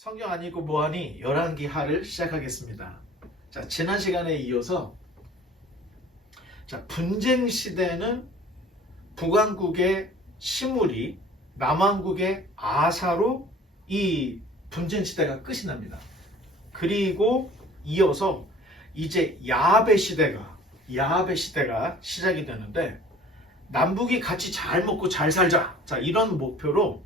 성경 안 읽고 뭐하니 열왕기 하를 시작하겠습니다. 자, 지난 시간에 이어서 분쟁 시대는 북왕국의 시므리, 남왕국의 아사로 이 분쟁 시대가 끝이 납니다. 그리고 이어서 이제 야합의 시대가 시작이 되는데, 남북이 같이 잘 먹고 잘 살자, 자, 이런 목표로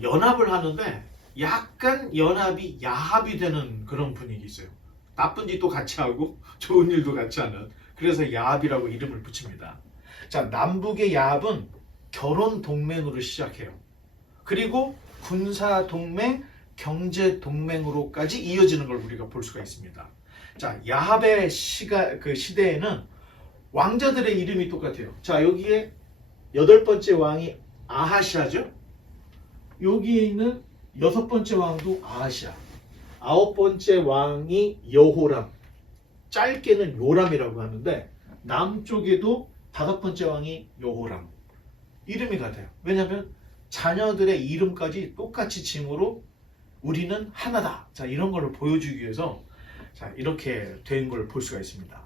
연합을 하는데 약간 연합이 야합이 되는 그런 분위기 있어요. 나쁜 일도 같이 하고 좋은 일도 같이 하는, 그래서 야합이라고 이름을 붙입니다. 자, 남북의 야합은 결혼 동맹으로 시작해요. 그리고 군사 동맹, 경제 동맹으로까지 이어지는 걸 우리가 볼 수가 있습니다. 자, 야합의 시대에는 왕자들의 이름이 똑같아요. 자, 여기에 8번째 왕이 아하시아죠. 여기에 있는 6번째 왕도 아하시아, 9번째 왕이 여호람, 짧게는 요람이라고 하는데, 남쪽에도 5번째 왕이 여호람. 이름이 같아요. 왜냐하면 자녀들의 이름까지 똑같이 징으로 우리는 하나다, 자, 이런 걸 보여주기 위해서 자, 이렇게 된 걸 볼 수가 있습니다.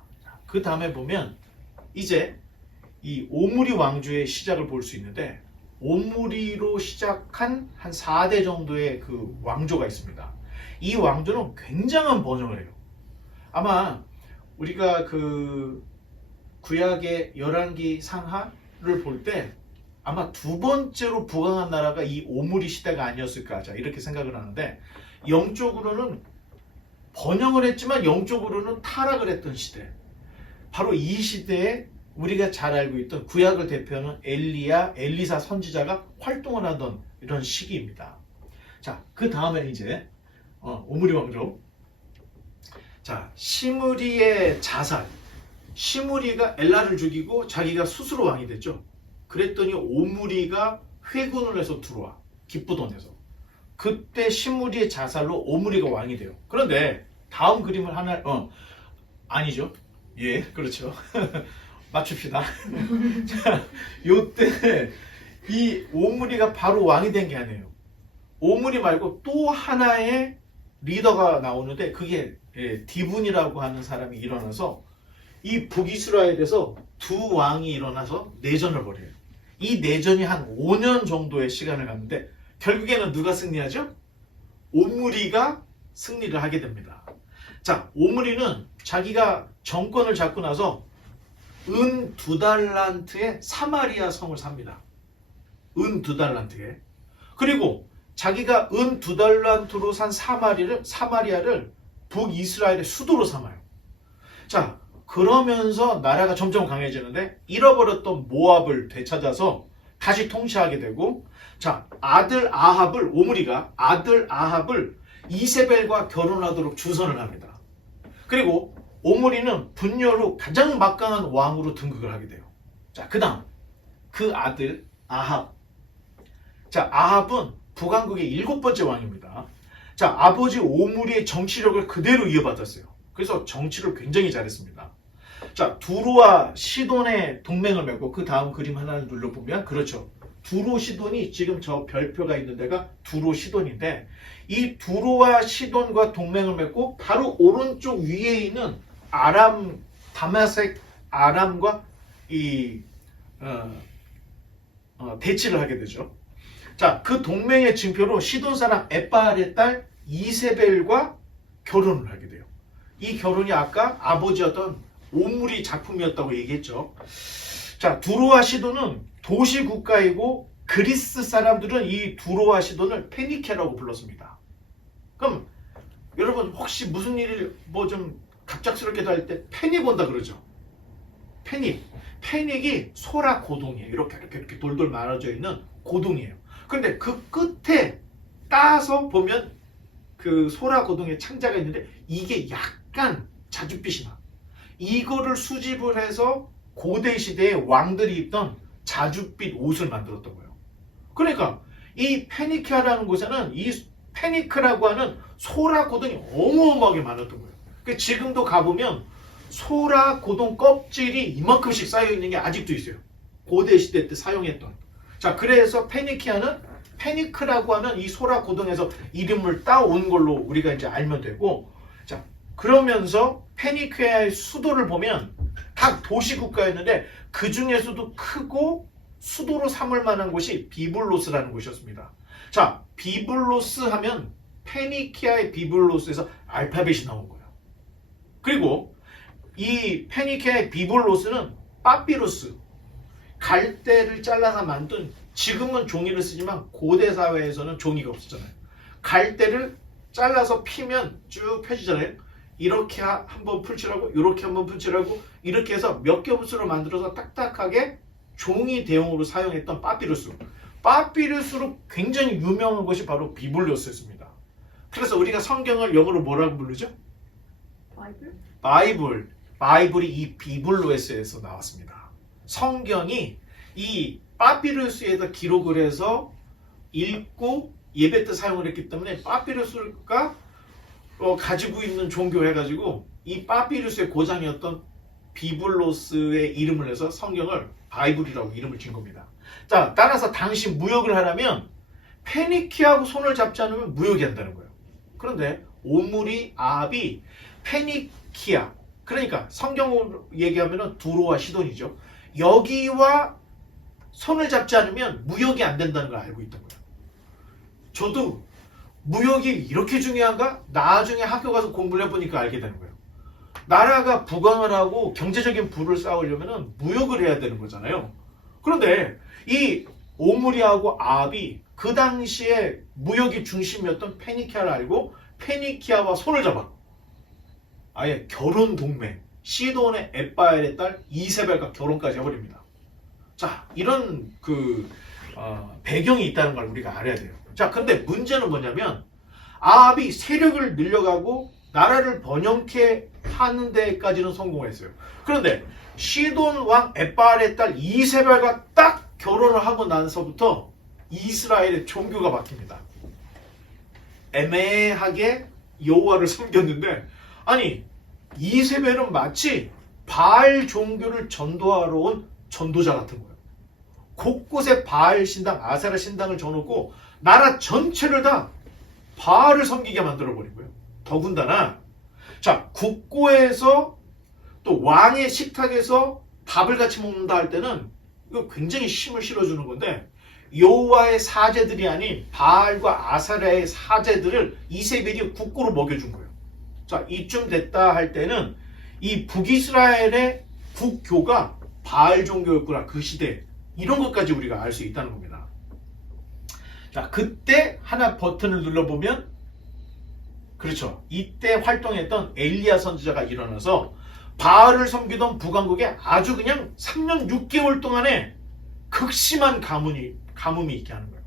그 다음에 보면 이제 이 오므리 왕조의 시작을 볼 수 있는데, 오므리로 시작한 한 4대 정도의 그 왕조가 있습니다. 이 왕조는 굉장한 번영을 해요. 아마 우리가 그 구약의 열왕기 상하를 볼 때 아마 2번째로 부강한 나라가 이 오므리 시대가 아니었을까, 자, 이렇게 생각을 하는데, 영적으로는 번영을 했지만 영적으로는 타락을 했던 시대, 바로 이 시대에 우리가 잘 알고 있던 구약을 대표하는 엘리야, 엘리사 선지자가 활동을 하던 이런 시기입니다. 자, 그 다음에 이제 오므리 왕조. 자, 시므리의 자살. 시므리가 엘라를 죽이고 자기가 스스로 왕이 됐죠. 그랬더니 오므리가 회군을 해서 들어와, 기쁘돈에서. 그때 시므리의 자살로 오므리가 왕이 돼요. 그런데 다음 그림을 하나, 아니죠. 예, 그렇죠. 맞춥시다. 자, 요때 이 오므리가 바로 왕이 된 게 아니에요. 오므리 말고 또 하나의 리더가 나오는데, 그게 디분이라고 하는 사람이 일어나서 이 북이스라엘에서 두 왕이 일어나서 내전을 벌여요. 이 내전이 한 5년 정도의 시간을 갖는데, 결국에는 누가 승리하죠? 오므리가 승리를 하게 됩니다. 자, 오므리는 자기가 정권을 잡고 나서 은 2달란트의 사마리아 성을 삽니다. 은 2달란트에. 그리고 자기가 은 2달란트로 산 사마리아를 북이스라엘의 수도로 삼아요. 자, 그러면서 나라가 점점 강해지는데, 잃어버렸던 모압을 되찾아서 다시 통치하게 되고, 자, 오므리가 아들 아합을 이세벨과 결혼하도록 주선을 합니다. 그리고 오므리는 분열 후 가장 막강한 왕으로 등극을 하게 돼요. 자, 그 다음 그 아들 아합. 자, 아합은 북왕국의 7번째 왕입니다. 자, 아버지 오므리의 정치력을 그대로 이어받았어요. 그래서 정치를 굉장히 잘했습니다. 자, 두로와 시돈의 동맹을 맺고, 그 다음 그림 하나를 눌러보면, 그렇죠, 두로 시돈이 지금 저 별표가 있는 데가 두로 시돈인데, 이 두로와 시돈과 동맹을 맺고 바로 오른쪽 위에 있는 아람, 다메섹 아람과 대치를 하게 되죠. 자, 그 동맹의 징표로 시돈 사람 에빠알의 딸 이세벨과 결혼을 하게 돼요. 이 결혼이 아까 아버지였던 오므리 작품이었다고 얘기했죠. 자, 두로와 시돈은 도시 국가이고, 그리스 사람들은 이 두로와 시돈을 페니케라고 불렀습니다. 그럼 여러분, 혹시 무슨 일을 좀 갑작스럽게도 할 때 패닉 온다 그러죠. 패닉이 소라 고동이에요. 이렇게 돌돌 말아져 있는 고동이에요. 그런데 그 끝에 따서 보면 그 소라 고동의 창자가 있는데, 이게 약간 자줏빛이 나. 이거를 수집을 해서 고대 시대에 왕들이 입던 자줏빛 옷을 만들었던 거예요. 그러니까 이 페니키아라는 곳에는 이 페니크라고 하는 소라 고동이 어마어마하게 많았던 거예요. 그러니까 지금도 가보면 소라 고동 껍질이 이만큼씩 쌓여있는 게 아직도 있어요. 고대 시대 때 사용했던. 자, 그래서 페니키아는 페니크라고 하는 이 소라 고등에서 이름을 따온 걸로 우리가 이제 알면 되고, 자, 그러면서 페니키아의 수도를 보면 각 도시국가였는데 그 중에서도 크고 수도로 삼을 만한 곳이 비블로스라는 곳이었습니다. 자, 비블로스 하면 페니키아의 비블로스에서 알파벳이 나온 거예요. 그리고 이 페니키아의 비블로스는 파피루스, 갈대를 잘라서 만든, 지금은 종이를 쓰지만 고대 사회에서는 종이가 없었잖아요. 갈대를 잘라서 피면 쭉 펴지잖아요. 이렇게 한번 풀칠하고 이렇게 한번 풀칠하고 이렇게 해서 몇 겹으로 만들어서 딱딱하게 종이 대용으로 사용했던 파피루스. 파피루스로 굉장히 유명한 것이 바로 비블로스였습니다. 그래서 우리가 성경을 영어로 뭐라고 부르죠? 바이블. 바이블이 이 비블로스에서 나왔습니다. 성경이 이 파피루스에다 기록을 해서 읽고 예배 때 사용을 했기 때문에 파피루스가 가지고 있는 종교 해가지고 이 파피루스의 고장이었던 비블로스의 이름을 해서 성경을 바이블이라고 이름을 진 겁니다. 자, 따라서 당시 무역을 하려면 페니키아하고 손을 잡지 않으면 무역이 한다는 거예요. 그런데 오므리, 아합이 페니키아, 그러니까 성경으로 얘기하면 두로와 시돈이죠. 여기와 손을 잡지 않으면 무역이 안 된다는 걸 알고 있던 거예요. 저도 무역이 이렇게 중요한가? 나중에 학교 가서 공부를 해보니까 알게 되는 거예요. 나라가 부강을 하고 경제적인 부를 쌓으려면 무역을 해야 되는 거잖아요. 그런데 이 오므리하고 아합이 그 당시에 무역의 중심이었던 페니키아를 알고 페니키아와 손을 잡아 아예 결혼 동맹, 시돈의 엣바엘의 딸 이세벨과 결혼까지 해버립니다. 자, 이런 배경이 있다는 걸 우리가 알아야 돼요. 자, 근데 문제는 뭐냐면 아합이 세력을 늘려가고 나라를 번영케 하는 데까지는 성공했어요. 그런데 시돈 왕 엣바엘의 딸 이세벨과 딱 결혼을 하고 나서부터 이스라엘의 종교가 바뀝니다. 애매하게 여호와를 섬겼는데, 아니, 이세벨은 마치 바알 종교를 전도하러 온 전도자 같은 거예요. 곳곳에 바알 신당, 아세라 신당을 져놓고 나라 전체를 다 바알을 섬기게 만들어버린 거예요. 더군다나, 자, 국고에서 또 왕의 식탁에서 밥을 같이 먹는다 할 때는 이거 굉장히 힘을 실어주는 건데, 여호와의 사제들이 아닌 바알과 아사라의 사제들을 이세벨이 국고로 먹여준 거예요. 자, 이쯤 됐다 할 때는 이 북이스라엘의 국교가 바알 종교였구나, 그 시대. 이런 것까지 우리가 알 수 있다는 겁니다. 자, 그때 하나 버튼을 눌러보면, 그렇죠, 이때 활동했던 엘리야 선지자가 일어나서 바알을 섬기던 북왕국에 아주 그냥 3년 6개월 동안에 극심한 가뭄이 있게 하는 거예요.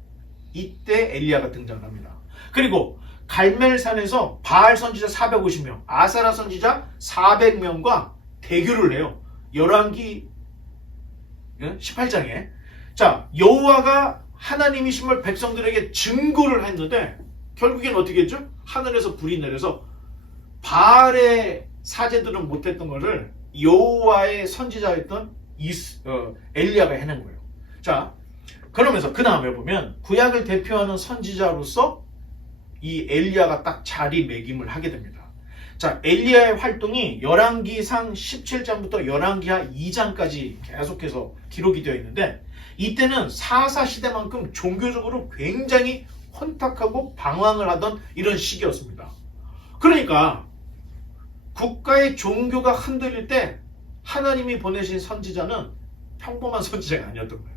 이때 엘리야가 등장합니다. 그리고 갈멜산에서 바알 선지자 450명, 아사라 선지자 400명과 대교를 해요. 열왕기 18장에. 자, 여호와가 하나님이심을 백성들에게 증거를 했는데 결국엔 어떻게 했죠? 하늘에서 불이 내려서 바알의 사제들은 못했던 것을 여호와의 선지자였던 엘리야가 해낸 거예요. 자, 그러면서 그 다음에 보면 구약을 대표하는 선지자로서 이 엘리야가 딱 자리매김을 하게 됩니다. 자, 엘리야의 활동이 열왕기상 17장부터 열왕기하 2장까지 계속해서 기록이 되어 있는데, 이때는 사사 시대만큼 종교적으로 굉장히 혼탁하고 방황을 하던 이런 시기였습니다. 그러니까 국가의 종교가 흔들릴 때 하나님이 보내신 선지자는 평범한 선지자가 아니었던 거예요.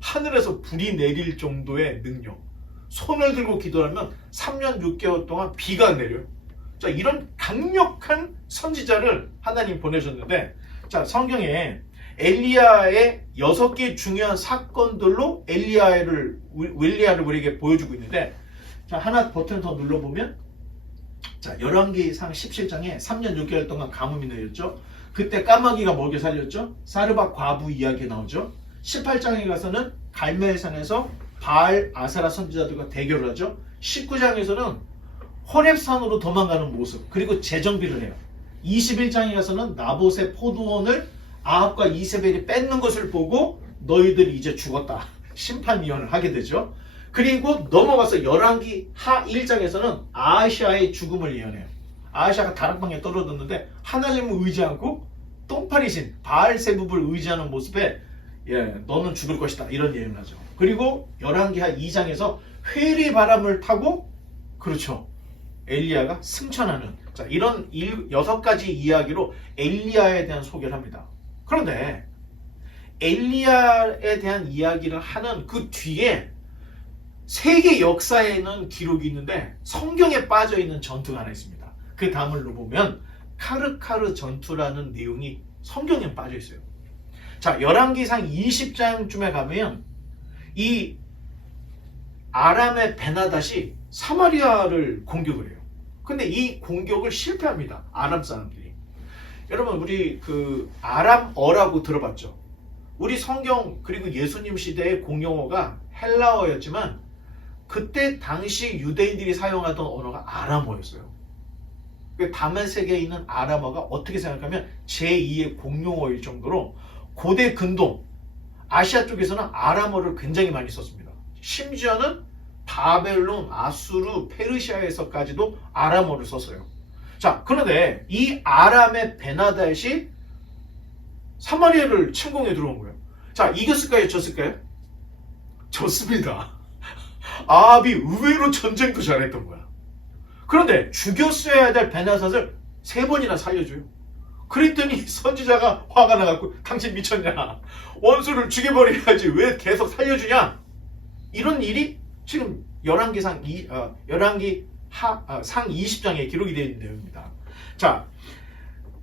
하늘에서 불이 내릴 정도의 능력, 손을 들고 기도하면 3년 6개월 동안 비가 내려요. 자, 이런 강력한 선지자를 하나님 보내셨는데, 자, 성경에 엘리야의 6개 중요한 사건들로 엘리야를 우리에게 보여주고 있는데, 자, 하나 버튼을 더 눌러보면, 자, 열왕기상 17장에 3년 6개월 동안 가뭄이 내렸죠. 그때 까마귀가 먹여 살렸죠. 사르밧 과부 이야기 나오죠. 18장에 가서는 갈멜산에서 바알, 아사라 선지자들과 대결을 하죠. 19장에서는 호렙산으로 도망가는 모습, 그리고 재정비를 해요. 21장에 가서는 나봇의 포도원을 아합과 이세벨이 뺏는 것을 보고 너희들이 이제 죽었다, 심판 위원을 하게 되죠. 그리고 넘어가서 열왕기 하 1장에서는 아하시아의 죽음을 예언해요. 아하시아가 다락방에 떨어졌는데 하나님을 의지 않고 똥파리신 바알세붑을 의지하는 모습에 너는 죽을 것이다 이런 예언을 하죠. 그리고 열왕기 하 2장에서 회리 바람을 타고 그렇죠. 엘리야가 승천하는 자 이런 6가지 이야기로 엘리야에 대한 소개를 합니다. 그런데 엘리야에 대한 이야기를 하는 그 뒤에 세계 역사에는 기록이 있는데 성경에 빠져있는 전투가 하나 있습니다. 그 다음을 보면 카르카르 전투라는 내용이 성경에 빠져있어요. 자, 열왕기상 20장쯤에 가면 이 아람의 베나닷이 사마리아를 공격을 해요. 근데 이 공격을 실패합니다. 아람 사람들이. 여러분 우리 그 아람어라고 들어봤죠? 우리 성경 그리고 예수님 시대의 공용어가 헬라어였지만 그때 당시 유대인들이 사용하던 언어가 아람어였어요. 다메섹에 있는 아람어가 어떻게 생각하면 제2의 공용어일 정도로 고대 근동 아시아 쪽에서는 아람어를 굉장히 많이 썼습니다. 심지어는 바벨론, 아수르, 페르시아에서까지도 아람어를 썼어요. 자, 그런데 이 아람의 베나닷이 사마리아를 침공해 들어온 거예요. 자, 이겼을까요? 졌을까요? 졌습니다. 아합이 의외로 전쟁도 잘했던 거야. 그런데 죽였어야 될 베나닷을 3번이나 살려줘요. 그랬더니 선지자가 화가 나갖고 당신 미쳤냐? 원수를 죽여버려야지 왜 계속 살려주냐? 이런 일이 지금 열왕기상 상 20장에 기록이 되어 있는 내용입니다. 자,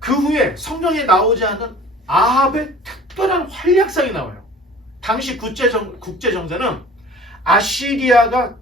그 후에 성경에 나오지 않은 아합의 특별한 활약상이 나와요. 당시 국제정세는 아시리아가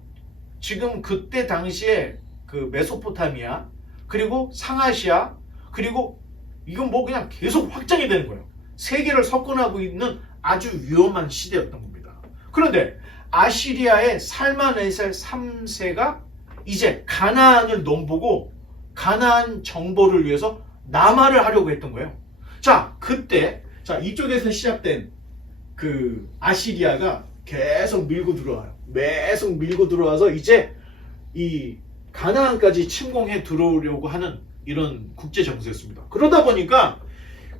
지금 그때 당시에 그 메소포타미아 그리고 상아시아 그리고 이건 뭐 그냥 계속 확장이 되는 거예요. 세계를 석권하고 있는 아주 위험한 시대였던 겁니다. 그런데 아시리아의 살만에셀 3세가 이제 가나안을 넘보고 가나안 정벌을 위해서 남하를 하려고 했던 거예요. 자, 그때 이쪽에서 시작된 그 아시리아가 계속 밀고 들어와요. 계속 밀고 들어와서 이제 이 가나안까지 침공해 들어오려고 하는 이런 국제 정세였습니다. 그러다 보니까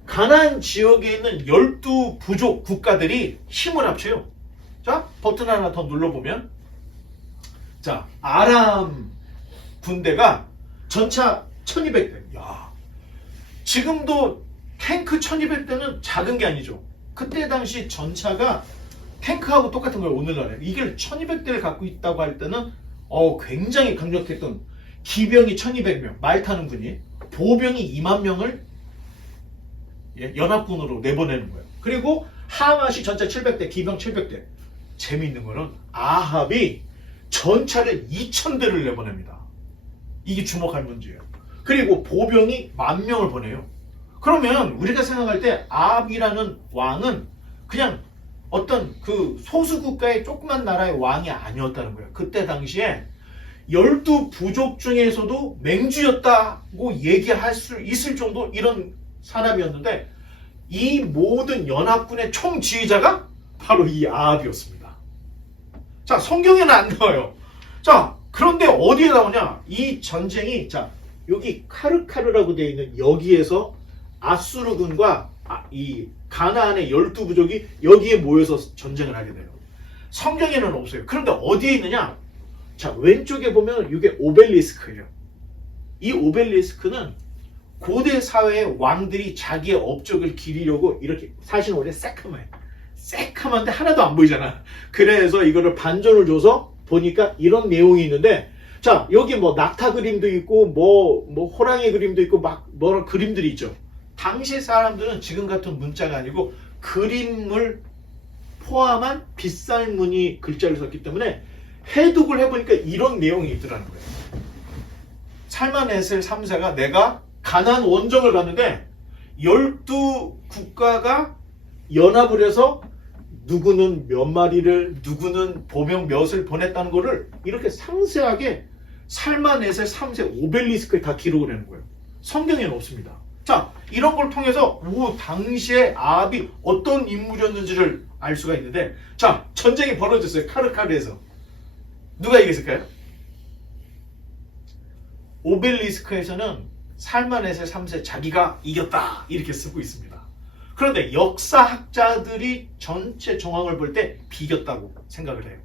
가나안 지역에 있는 12부족 국가들이 힘을 합쳐요. 자, 버튼 하나 더 눌러보면 자, 아람 군대가 전차 1200대. 야, 지금도 탱크 1200대는 작은 게 아니죠. 그때 당시 전차가 탱크하고 똑같은 거예요. 오늘날에. 이걸 1200대를 갖고 있다고 할 때는 굉장히 강력했던 기병이 1200명, 말 타는 군이, 보병이 2만 명을 연합군으로 내보내는 거예요. 그리고 하맛이 전차 700대, 기병 700대. 재미있는 거는 아합이 전차를 2000대를 내보냅니다. 이게 주목할 문제예요. 그리고 보병이 10,000명을 보내요. 그러면 우리가 생각할 때 아합이라는 왕은 그냥 어떤 그 소수 국가의 조그만 나라의 왕이 아니었다는 거예요. 그때 당시에 12부족 중에서도 맹주였다고 얘기할 수 있을 정도 이런 사람이었는데 이 모든 연합군의 총지휘자가 바로 이 아합이었습니다. 자, 성경에는 안 나와요. 자, 그런데 어디에 나오냐? 이 전쟁이 여기 카르카르라고 되어 있는 여기에서 아수르군과 이 가나안의 12부족이 여기에 모여서 전쟁을 하게 돼요. 성경에는 없어요. 그런데 어디에 있느냐? 자, 왼쪽에 보면 이게 오벨리스크예요. 이 오벨리스크는 고대 사회의 왕들이 자기의 업적을 기리려고 이렇게 사실은 원래 새카만데 하나도 안 보이잖아. 그래서 이거를 반전을 줘서 보니까 이런 내용이 있는데 자, 여기 뭐 낙타 그림도 있고 뭐 호랑이 그림도 있고 막 뭐런 그림들이 있죠. 당시 사람들은 지금 같은 문자가 아니고 그림을 포함한 빗살무늬 글자를 썼기 때문에 해독을 해보니까 이런 내용이 있더라는 거예요. 살만에셀 3세가 내가 가나안 원정을 갔는데 12국가가 연합을 해서 누구는 몇 마리를 누구는 보병 몇을 보냈다는 거를 이렇게 상세하게 살만에셀 3세 오벨리스크에 다 기록을 하는 거예요. 성경에는 없습니다. 자, 이런 걸 통해서 당시에 아합이 어떤 인물이었는지를 알 수가 있는데 자, 전쟁이 벌어졌어요. 카르카르에서. 누가 이겼을까요? 오벨리스크에서는 살만에세 3세 자기가 이겼다 이렇게 쓰고 있습니다. 그런데 역사학자들이 전체 정황을 볼 때 비겼다고 생각을 해요.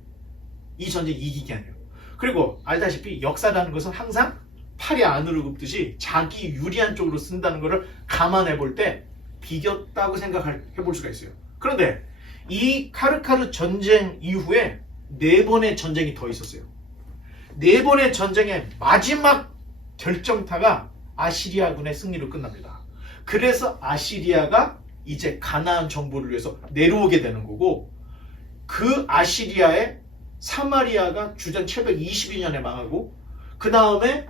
이 전쟁 이긴 게 아니에요. 그리고 알다시피 역사라는 것은 항상 팔이 안으로 굽듯이 자기 유리한 쪽으로 쓴다는 것을 감안해 볼 때 비겼다고 생각해 볼 수가 있어요. 그런데 이 카르카르 전쟁 이후에 4번의 전쟁이 더 있었어요. 4번의 전쟁의 마지막 결정타가 아시리아군의 승리로 끝납니다. 그래서 아시리아가 이제 가나안 정복을 위해서 내려오게 되는 거고, 그 아시리아의 사마리아가 주전 722년에 망하고, 그 다음에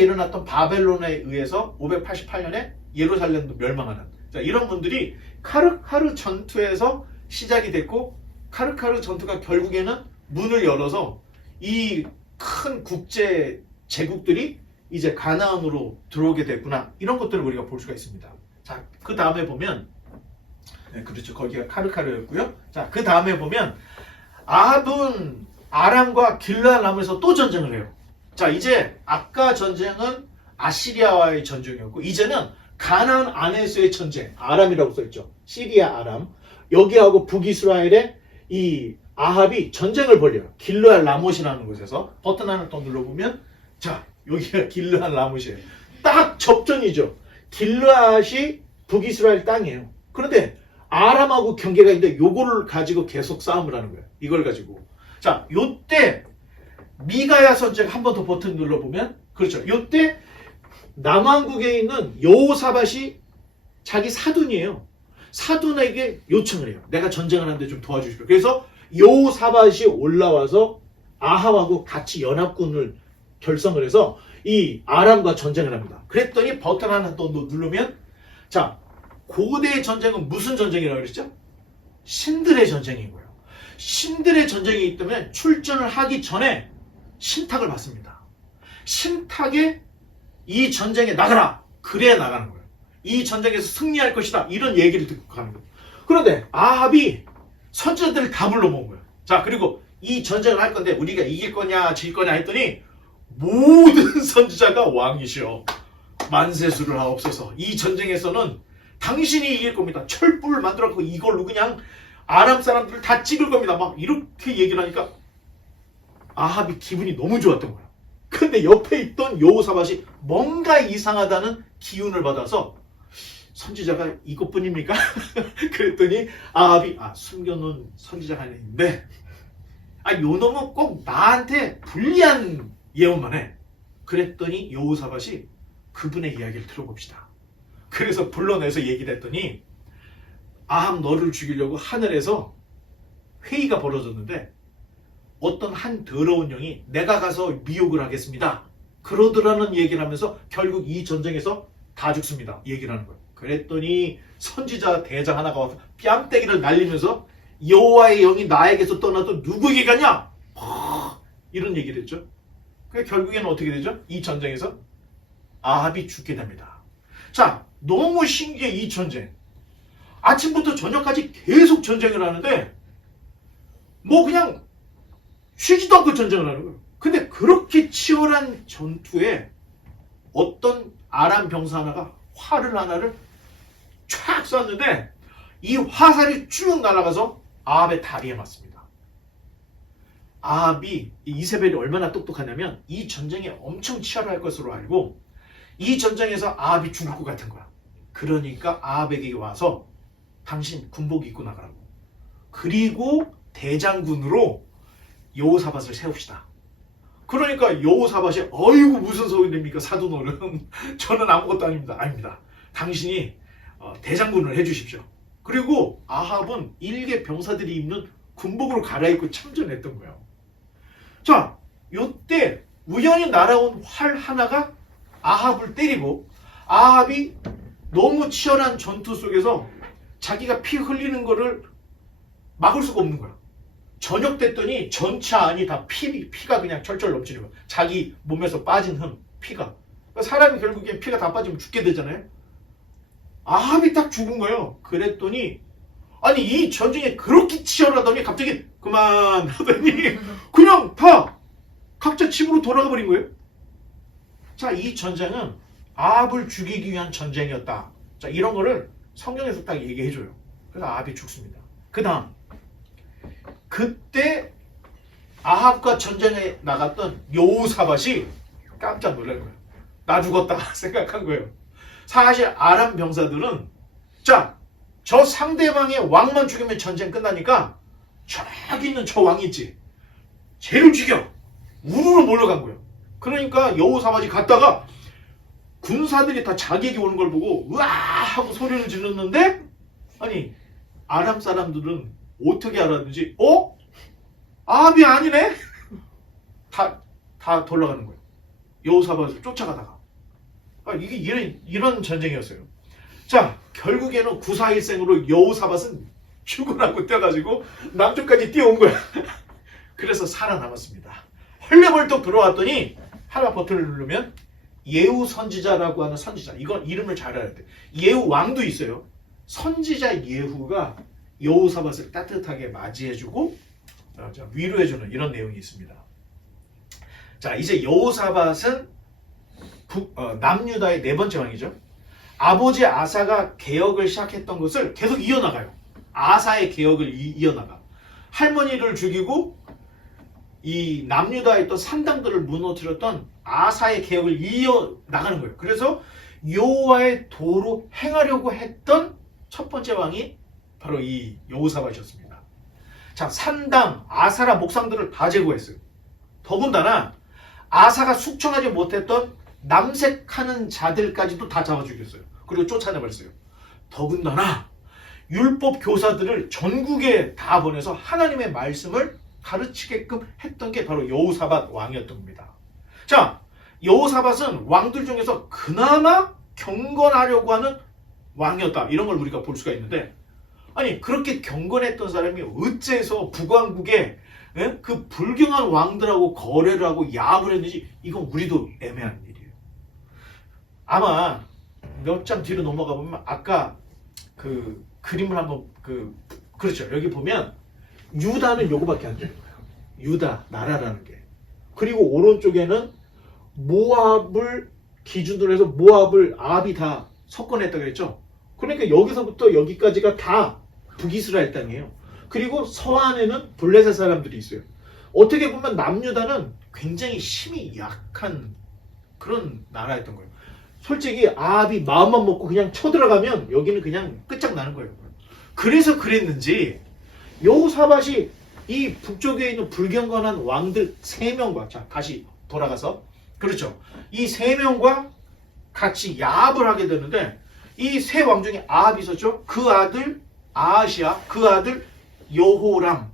일어났던 바벨론에 의해서 588년에 예루살렘도 멸망하는, 자, 이런 분들이 카르카르 전투에서 시작이 됐고, 카르카르 전투가 결국에는 문을 열어서 이 큰 국제 제국들이 이제 가나안으로 들어오게 됐구나, 이런 것들을 우리가 볼 수가 있습니다. 자, 그 다음에 보면, 네, 그렇죠, 거기가 카르카르였고요. 자, 그 다음에 보면 아합은 아람과 길르앗람에서 또 전쟁을 해요. 자, 이제 아까 전쟁은 아시리아와의 전쟁이었고, 이제는 가나안 안에서의 전쟁, 아람이라고 써있죠. 시리아 아람, 여기하고 북이스라엘의 이 아합이 전쟁을 벌여요. 길르앗 라못이라는 곳에서. 버튼 하나 더 눌러보면, 자, 여기가 길르앗 라못이에요. 딱 접전이죠. 길르앗이 북이스라엘 땅이에요. 그런데 아람하고 경계가 있는데 요거를 가지고 계속 싸움을 하는 거예요. 이걸 가지고. 자, 요때 미가야 선지자가 한 번 더 버튼 눌러보면, 그렇죠, 요때 남왕국에 있는 여호사밧이 자기 사돈이에요. 사돈에게 요청을 해요. 내가 전쟁을 하는데 좀 도와주십시오. 그래서 여호사밧이 올라와서 아합하고 같이 연합군을 결성을 해서 이 아람과 전쟁을 합니다. 그랬더니 버튼 하나 또 누르면, 자, 고대의 전쟁은 무슨 전쟁이라고 그랬죠? 신들의 전쟁인 거예요. 신들의 전쟁이 있다면 출전을 하기 전에 신탁을 받습니다. 신탁에 이 전쟁에 나가라, 그래야 나가는 거예요. 이 전쟁에서 승리할 것이다, 이런 얘기를 듣고 가는 거예요. 그런데 아합이 선지자들을 다 불러 모은 거예요. 자, 그리고 이 전쟁을 할 건데 우리가 이길 거냐 질 거냐 했더니 모든 선지자가 왕이시여 만세수를 하옵소서, 이 전쟁에서는 당신이 이길 겁니다. 철불을 만들어갖고 이걸로 그냥 아람 사람들을 다 찍을 겁니다. 막 이렇게 얘기를 하니까 아합이 기분이 너무 좋았던 거야. 근데 옆에 있던 여호사밧이 뭔가 이상하다는 기운을 받아서, 선지자가 이것뿐입니까? 그랬더니 아합이, 숨겨놓은 선지자가 하나 있는데, 요 놈은 꼭 나한테 불리한 예언만 해. 그랬더니 여호사밧이 그분의 이야기를 들어봅시다. 그래서 불러내서 얘기를 했더니, 아합 너를 죽이려고 하늘에서 회의가 벌어졌는데 어떤 한 더러운 영이 내가 가서 미혹을 하겠습니다, 그러더라는 얘기를 하면서 결국 이 전쟁에서 다 죽습니다, 얘기를 하는 거예요. 그랬더니 선지자 대장 하나가 와서 뺨때기를 날리면서 여호와의 영이 나에게서 떠나도 누구에게 가냐, 이런 얘기를 했죠. 결국에는 어떻게 되죠? 이 전쟁에서 아합이 죽게 됩니다. 자, 너무 신기해. 이 전쟁 아침부터 저녁까지 계속 전쟁을 하는데 뭐 그냥 쉬지도 않고 전쟁을 하는 거예요. 근데 그렇게 치열한 전투에 어떤 아람 병사 하나가 활을 하나를 촥 쐈는데 이 화살이 쭉 날아가서 아합의 다리에 맞습니다. 아합이, 이세벨이 얼마나 똑똑하냐면 이 전쟁이 엄청 치열할 것으로 알고 이 전쟁에서 아합이 죽을 것 같은 거야. 그러니까 아합에게 와서 당신 군복 입고 나가라고. 그리고 대장군으로 여호사밧을 세웁시다. 그러니까 여호사밧이, 어이구 무슨 소리입니까 사돈어른, 저는 아무것도 아닙니다. 아닙니다. 당신이 대장군을 해주십시오. 그리고 아합은 일개 병사들이 입는 군복으로 갈아입고 참전했던 거예요. 자, 요때 우연히 날아온 활 하나가 아합을 때리고, 아합이 너무 치열한 전투 속에서 자기가 피 흘리는 거를 막을 수가 없는 거야. 저녁 됐더니 전체 안이 다 피가 그냥 철철 넘치는 거야. 자기 몸에서 빠진 피가. 그러니까 사람이 결국엔 피가 다 빠지면 죽게 되잖아요. 아합이 딱 죽은 거예요. 그랬더니 아니 이 전쟁이 그렇게 치열하더니 갑자기 그만 하더니 그냥 다 각자 집으로 돌아가 버린 거예요. 자, 이 전쟁은 아합을 죽이기 위한 전쟁이었다. 자, 이런 거를 성경에서 딱 얘기해줘요. 그래서 아합이 죽습니다. 그 다음 그때 아합과 전쟁에 나갔던 여호사밧이 깜짝 놀랄 거예요. 나 죽었다 생각한 거예요. 사실 아람 병사들은 자, 저 상대방의 왕만 죽이면 전쟁 끝나니까 저기 있는 저 왕 있지, 쟤를 죽여 우르르 몰려간 거예요. 그러니까 여호사밧이 갔다가 군사들이 다 자기에게 오는 걸 보고 으아 하고 소리를 질렀는데, 아니 아람 사람들은 어떻게 알았는지 아합이 아니네? 다 돌아가는 거예요. 여호사밧을 쫓아가다가. 이게 이런 전쟁이었어요. 자, 결국에는 구사일생으로 여호사밧은 죽으라고 뛰어가지고 남쪽까지 뛰어온 거야. 그래서 살아남았습니다. 헐레벌떡 들어왔더니 하나 버튼을 누르면 예후 선지자라고 하는 선지자, 이건 이름을 잘 알아야 돼. 예후 왕도 있어요. 선지자 예후가 여호사밧을 따뜻하게 맞이해주고 위로해주는 이런 내용이 있습니다. 자, 이제 여호사밧은 남유다의 네 번째 왕이죠. 아버지 아사가 개혁을 시작했던 것을 계속 이어나가요. 아사의 개혁을 이어나가. 할머니를 죽이고 이 남유다에 있던 산당들을 무너뜨렸던 아사의 개혁을 이어나가는 거예요. 그래서 여호와의 도로 행하려고 했던 첫 번째 왕이 바로 이 여호사밧이었습니다. 자, 산당, 아사라 목상들을 다 제거했어요. 더군다나 아사가 숙청하지 못했던 남색하는 자들까지도 다 잡아 죽였어요. 그리고 쫓아내버렸어요. 더군다나 율법 교사들을 전국에 다 보내서 하나님의 말씀을 가르치게끔 했던 게 바로 여호사밧 왕이었던 겁니다. 자, 여호사밧은 왕들 중에서 그나마 경건하려고 하는 왕이었다, 이런 걸 우리가 볼 수가 있는데, 아니 그렇게 경건했던 사람이 어째서 북왕국에 그 불경한 왕들하고 거래를 하고 야합을 했는지, 이건 우리도 애매한 일이에요. 아마 몇 장 뒤로 넘어가 보면 아까 그 그림을 한번 그렇죠. 여기 보면 유다는 요거밖에 안 되는 거예요. 유다 나라라는 게. 그리고 오른쪽에는 모압을 기준으로 해서 모압을 아합이 다 석권했다고 그랬죠. 그러니까 여기서부터 여기까지가 다 북이스라엘 땅이에요. 그리고 서안에는 블레셋 사람들이 있어요. 어떻게 보면 남유다는 굉장히 힘이 약한 그런 나라였던 거예요. 솔직히 아합이 마음만 먹고 그냥 쳐들어가면 여기는 그냥 끝장나는 거예요. 그래서 그랬는지 여호사밧이 이 북쪽에 있는 불경건한 왕들 3명과, 자 다시 돌아가서, 그렇죠, 이 3명과 같이 야합을 하게 되는데, 이 세 왕 중에 아합이 있었죠. 그 아들 아하시야, 그 아들 요람,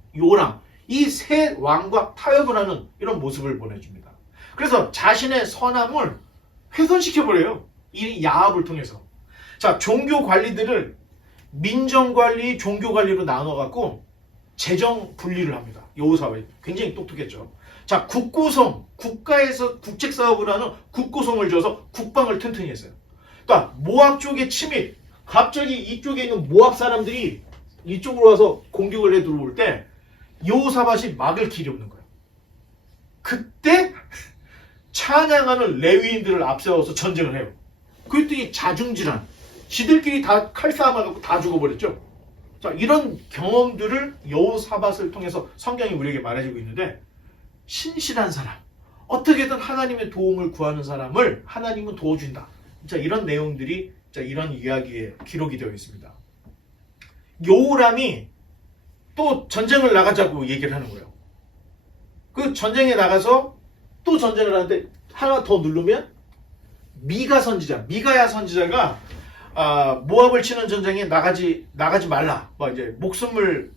이 세 왕과 타협을 하는 이런 모습을 보내줍니다. 그래서 자신의 선함을 훼손시켜버려요, 이 야합을 통해서. 자, 종교 관리들을 민정관리, 종교관리로 나눠갖고 재정 분리를 합니다. 여호사밧이 굉장히 똑똑했죠. 자, 국고성, 국가에서 국책사업을 하는 국고성을 줘서 국방을 튼튼히 했어요. 그러니까 모압 쪽의 침입, 갑자기 이쪽에 있는 모압 사람들이 이쪽으로 와서 공격을 해 들어올 때 여호사밧이 막을 길이 없는 거예요. 그때 찬양하는 레위인들을 앞세워서 전쟁을 해요. 그랬더니 자중질환, 지들끼리 다 칼싸움하고 다 죽어버렸죠. 자, 이런 경험들을 여호사밧을 통해서 성경이 우리에게 말해주고 있는데, 신실한 사람, 어떻게든 하나님의 도움을 구하는 사람을 하나님은 도와준다. 자, 이런 내용들이 이런 이야기에 기록이 되어 있습니다. 요람이 또 전쟁을 나가자고 얘기를 하는 거예요. 그 전쟁에 나가서 또 전쟁을 하는데 하나 더 누르면 미가야 선지자가 모압을 치는 전쟁에 나가지 말라. 이제 목숨을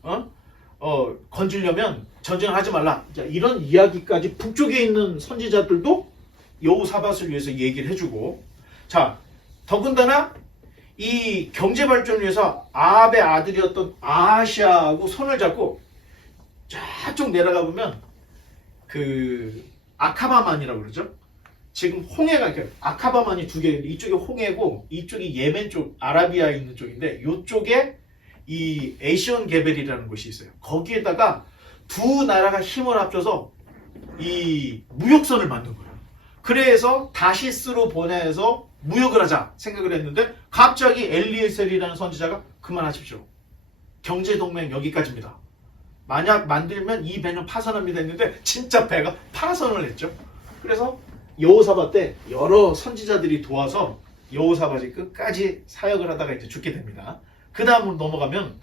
건지려면 전쟁을 하지 말라. 자, 이런 이야기까지 북쪽에 있는 선지자들도 여호사밧을 위해서 얘기를 해주고, 자, 더군다나 이 경제 발전을 위해서 아합의 아들이었던 아하시아하고 손을 잡고 저쪽 내려가 보면 그 아카바만이라고 그러죠. 지금 홍해가 아카바만이 두 개 있는데, 이쪽이 홍해고 이쪽이 예멘 쪽, 아라비아에 있는 쪽인데, 이쪽에 이 에시온 게벨이라는 곳이 있어요. 거기에다가 두 나라가 힘을 합쳐서 이 무역선을 만든 거예요. 그래서 다시스로 보내서 무역을 하자 생각을 했는데 갑자기 엘리에셀이라는 선지자가 그만하십시오. 경제동맹 여기까지입니다. 만약 만들면 이 배는 파선합니다 했는데 진짜 배가 파선을 했죠. 그래서 여호사밧 때 여러 선지자들이 도와서 여호사밧이 끝까지 사역을 하다가 이제 죽게 됩니다. 그 다음으로 넘어가면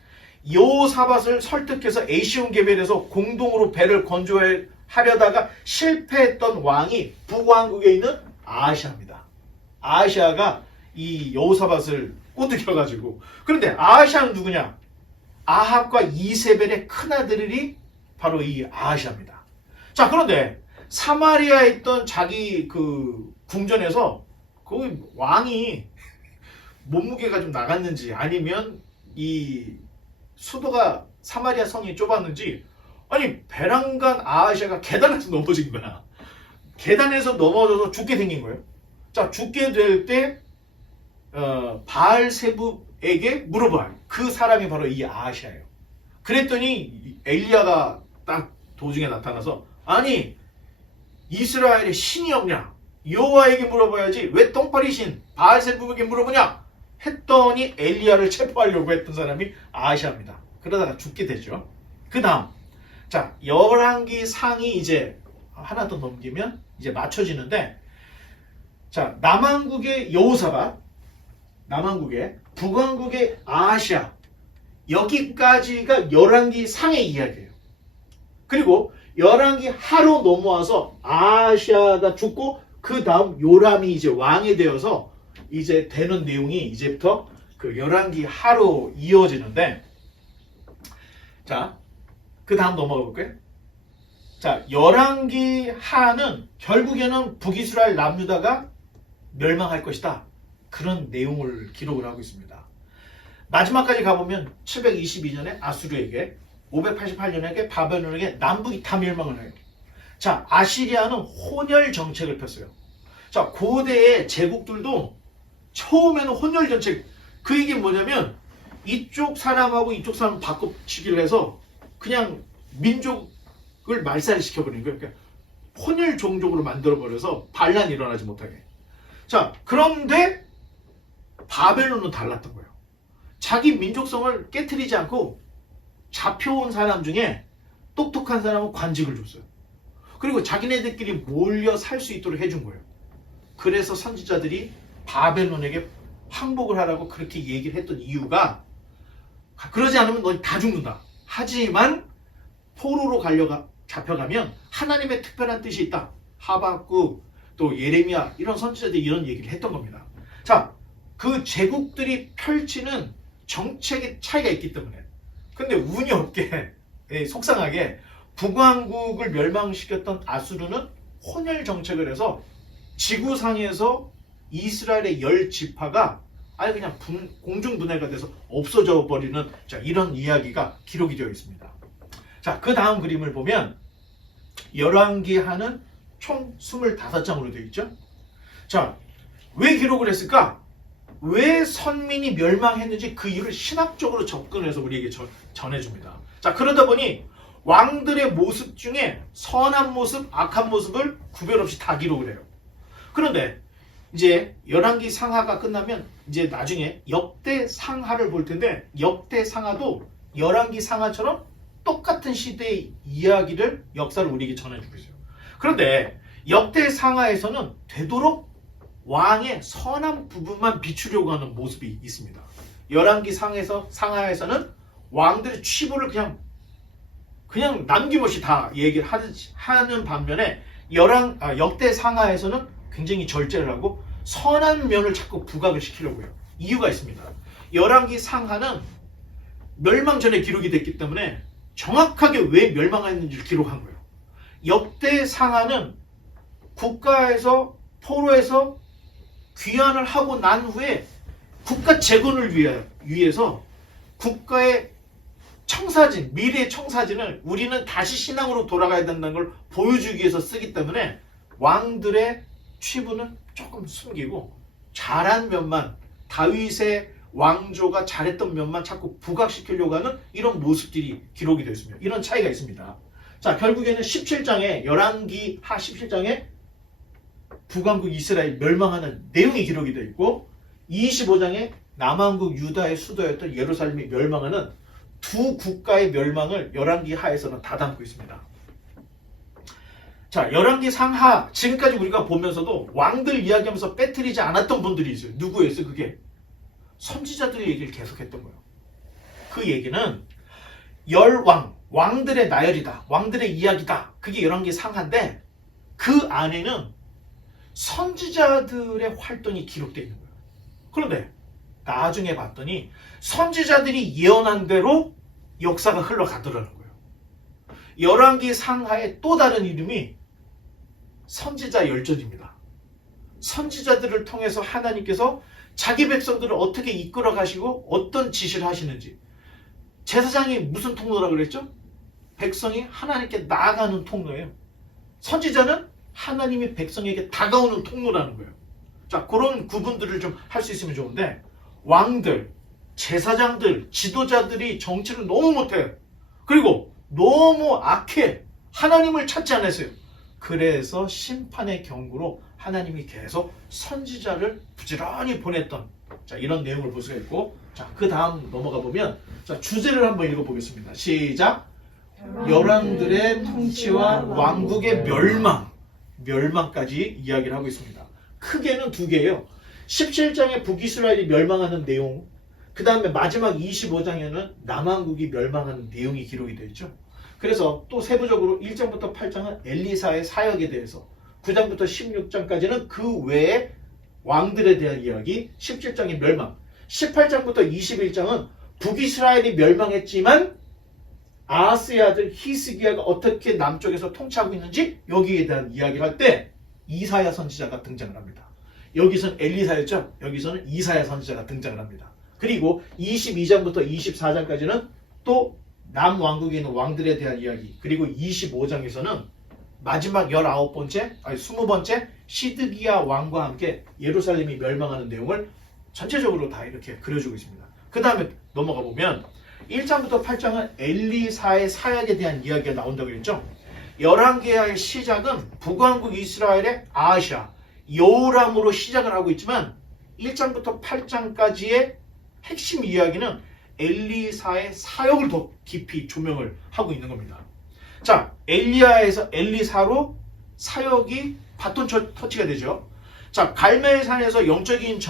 여호사밧을 설득해서 에시온 게벨에서 공동으로 배를 건조하려다가 실패했던 왕이 북왕국에 있는 아하시아입니다. 아하시아가 이 여호사밧을 꼬드겨가지고 그런데 아하시아는 누구냐? 아합과 이세벨의 큰아들이 바로 이 아하시아입니다. 자, 그런데 사마리아에 있던 자기 그 궁전에서 그 왕이 몸무게가 좀 나갔는지 아니면 이 수도가 사마리아 성이 좁았는지 아니 베란간 아하시아가 계단에서 넘어진 거야. 계단에서 넘어져서 죽게 생긴 거예요. 자, 죽게 될 때 바알세붑에게 물어봐요. 그 사람이 바로 이 아하시아예요. 그랬더니 엘리야가 딱 도중에 나타나서 아니 이스라엘에 신이 없냐? 여호와에게 물어봐야지 왜 똥파리 신 바알세붑에게 물어보냐? 했더니 엘리야를 체포하려고 했던 사람이 아하시아입니다. 그러다가 죽게 되죠. 그 다음 자 열왕기 상이 이제 하나 더 넘기면 이제 맞춰지는데 자 남왕국의 여호사밧 남왕국의 북왕국의 아하시아 여기까지가 열왕기 상의 이야기예요. 그리고 열왕기 하로 넘어와서 아하시아가 죽고 그 다음 요람이 이제 왕이 되어서 이제 되는 내용이 이제부터 그 열왕기 하로 이어지는데 자 그 다음 넘어가 볼게요. 자 열왕기 하는 결국에는 북이스라엘 남유다가 멸망할 것이다. 그런 내용을 기록을 하고 있습니다. 마지막까지 가보면 722년에 아수르에게 588년에게 바벨론에게 남북이 다 멸망을 해요. 자 아시리아는 혼혈 정책을 폈어요. 자 고대의 제국들도 처음에는 혼혈 정책 그 얘기는 뭐냐면 이쪽 사람하고 이쪽 사람 바꿔치기를 해서 그냥 민족을 말살을 시켜버리는 거예요. 그러니까 혼혈 종족으로 만들어버려서 반란이 일어나지 못하게. 자 그런데 바벨론은 달랐던 거예요. 자기 민족성을 깨트리지 않고 잡혀온 사람 중에 똑똑한 사람은 관직을 줬어요. 그리고 자기네들끼리 몰려 살 수 있도록 해준 거예요. 그래서 선지자들이 바벨론에게 항복을 하라고 그렇게 얘기를 했던 이유가 그러지 않으면 너 다 죽는다. 하지만 포로로 잡혀가면 하나님의 특별한 뜻이 있다. 하박국 또 예레미야 이런 선지자들이 이런 얘기를 했던 겁니다. 자, 그 제국들이 펼치는 정책의 차이가 있기 때문에 근데 운이 없게 속상하게 북왕국을 멸망시켰던 아수르는 혼혈 정책을 해서 지구상에서 이스라엘의 10지파가 아예 그냥 공중분해가 돼서 없어져 버리는 자, 이런 이야기가 기록이 되어 있습니다. 자, 그 다음 그림을 보면 열왕기 하는 총 25장으로 되어 있죠. 자, 왜 기록을 했을까? 왜 선민이 멸망했는지 그 이유를 신학적으로 접근해서 우리에게 전해줍니다. 자, 그러다 보니 왕들의 모습 중에 선한 모습, 악한 모습을 구별 없이 다 기록을 해요. 그런데 이제 열왕기 상하가 끝나면 이제 나중에 역대 상하를 볼 텐데 역대 상하도 열왕기 상하처럼 똑같은 시대의 이야기를 역사를 우리에게 전해주고 있어요. 그런데 역대 상하에서는 되도록 왕의 선한 부분만 비추려고 하는 모습이 있습니다. 열왕기 상하에서는 왕들의 치부를 그냥 남김없이 다 얘기를 하는 반면에 역대 상하에서는 굉장히 절제를 하고 선한 면을 자꾸 부각을 시키려고 해요. 이유가 있습니다. 열왕기 상하는 멸망 전에 기록이 됐기 때문에 정확하게 왜 멸망했는지를 기록한 거예요. 역대 상하는 국가에서 포로에서 귀환을 하고 난 후에 국가 재건을 위해서 국가의 청사진, 미래의 청사진을 우리는 다시 신앙으로 돌아가야 된다는 걸 보여주기 위해서 쓰기 때문에 왕들의 치부는 조금 숨기고 잘한 면만 다윗의 왕조가 잘했던 면만 자꾸 부각시키려고 하는 이런 모습들이 기록이 되어 있습니다. 이런 차이가 있습니다. 자, 결국에는 17장에 열왕기 하 17장에 북왕국 이스라엘 멸망하는 내용이 기록이 되어 있고 25장에 남왕국 유다의 수도였던 예루살렘이 멸망하는 두 국가의 멸망을 열왕기 하에서는 다 담고 있습니다. 자, 열왕기 상하 지금까지 우리가 보면서도 왕들 이야기하면서 빼뜨리지 않았던 분들이 있어요. 누구였어요? 그게 선지자들의 얘기를 계속했던 거예요. 그 얘기는 열왕, 왕들의 나열이다. 왕들의 이야기다. 그게 열왕기 상하인데 그 안에는 선지자들의 활동이 기록되어 있는 거예요. 그런데 나중에 봤더니 선지자들이 예언한 대로 역사가 흘러가더라는 거예요. 열왕기 상하의 또 다른 이름이 선지자 열전입니다. 선지자들을 통해서 하나님께서 자기 백성들을 어떻게 이끌어 가시고 어떤 지시를 하시는지. 제사장이 무슨 통로라고 그랬죠? 백성이 하나님께 나아가는 통로예요. 선지자는 하나님이 백성에게 다가오는 통로라는 거예요. 자, 그런 구분들을 좀 할 수 있으면 좋은데 왕들, 제사장들, 지도자들이 정치를 너무 못해요. 그리고 너무 악해. 하나님을 찾지 않았어요. 그래서 심판의 경고로 하나님이 계속 선지자를 부지런히 보냈던 자, 이런 내용을 볼 수가 있고 자, 그 다음 넘어가 보면 자, 주제를 한번 읽어보겠습니다. 시작! 열왕들의 통치와 왕국의 멸망까지 이야기를 하고 있습니다. 크게는 두 개예요. 17장에 북이스라엘이 멸망하는 내용, 그 다음에 마지막 25장에는 남왕국이 멸망하는 내용이 기록이 되어 있죠. 그래서 또 세부적으로 1장부터 8장은 엘리사의 사역에 대해서 9장부터 16장까지는 그 외의 왕들에 대한 이야기, 17장의 멸망, 18장부터 21장은 북이스라엘이 멸망했지만 아하스의 아들 히스기야가 어떻게 남쪽에서 통치하고 있는지 여기에 대한 이야기를 할 때 이사야 선지자가 등장을 합니다. 여기서는 엘리사였죠. 여기서는 이사야 선지자가 등장을 합니다. 그리고 22장부터 24장까지는 또 남왕국에 있는 왕들에 대한 이야기, 그리고 25장에서는 마지막 20번째 시드기야 왕과 함께 예루살렘이 멸망하는 내용을 전체적으로 다 이렇게 그려주고 있습니다. 그 다음에 넘어가 보면 1장부터 8장은 엘리사의 사역에 대한 이야기가 나온다고 했죠. 열왕기의 시작은 북왕국 이스라엘의 아하시아, 여호람으로 시작을 하고 있지만 1장부터 8장까지의 핵심 이야기는 엘리사의 사역을 더 깊이 조명을 하고 있는 겁니다. 자, 엘리야에서 엘리사로 사역이 바톤 터치가 되죠. 자, 갈멜 산에서 영적인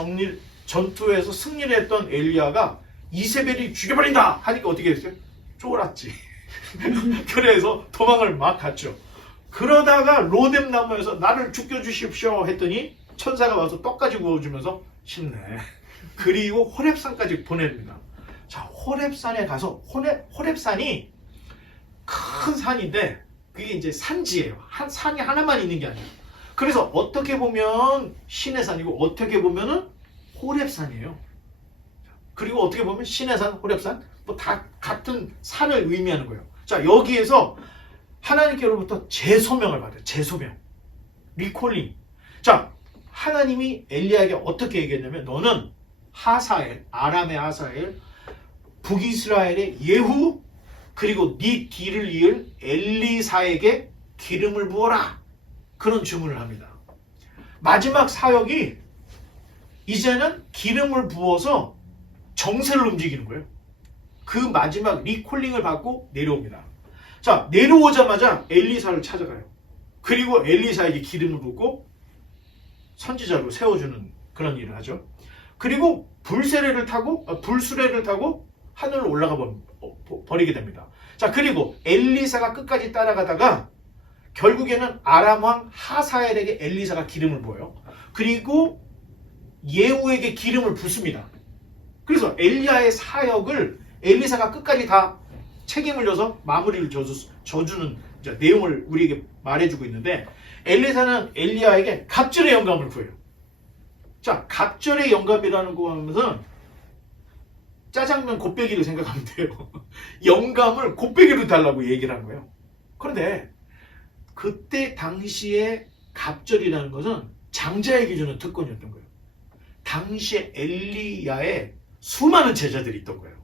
전투에서 승리를 했던 엘리야가 이세벨이 죽여버린다 하니까 어떻게 했어요? 쫄았지. 그래서 도망을 막 갔죠. 그러다가 로뎀 나무에서 나를 죽여주십시오 했더니 천사가 와서 떡까지 구워주면서 힘내. 그리고 호렙산까지 보냅니다. 자, 호렙산에 가서 호렙산이 큰 산인데 그게 이제 산지예요. 산이 하나만 있는 게 아니에요. 그래서 어떻게 보면 신의 산이고 어떻게 보면은 호렙산이에요. 그리고 어떻게 보면 신의 산, 호렙산 뭐 다 같은 산을 의미하는 거예요. 자, 여기에서 하나님께로부터 재소명을 받아요. 재소명, 리콜링. 자, 하나님이 엘리야에게 어떻게 얘기했냐면 너는 하사엘, 아람의 하사엘, 북이스라엘의 예후, 그리고 네 뒤를 이을 엘리사에게 기름을 부어라. 그런 주문을 합니다. 마지막 사역이 이제는 기름을 부어서 정세를 움직이는 거예요. 그 마지막 리콜링을 받고 내려옵니다. 자, 내려오자마자 엘리사를 찾아가요. 그리고 엘리사에게 기름을 붓고 선지자로 세워주는 그런 일을 하죠. 그리고 불수레를 타고 하늘로 올라가 버리게 됩니다. 자, 그리고 엘리사가 끝까지 따라가다가 결국에는 아람왕 하사엘에게 엘리사가 기름을 부어요. 그리고 예후에게 기름을 붓습니다. 그래서 엘리야의 사역을 엘리사가 끝까지 다 책임을 져서 마무리를 져주는 내용을 우리에게 말해주고 있는데 엘리사는 엘리야에게 갑절의 영감을 구해요. 자, 갑절의 영감이라는 거 하면서 짜장면 곱빼기를 생각하면 돼요. 영감을 곱빼기로 달라고 얘기를 한 거예요. 그런데 그때 당시에 갑절이라는 것은 장자에게 주는 특권이었던 거예요. 당시에 엘리야의 수많은 제자들이 있던 거예요.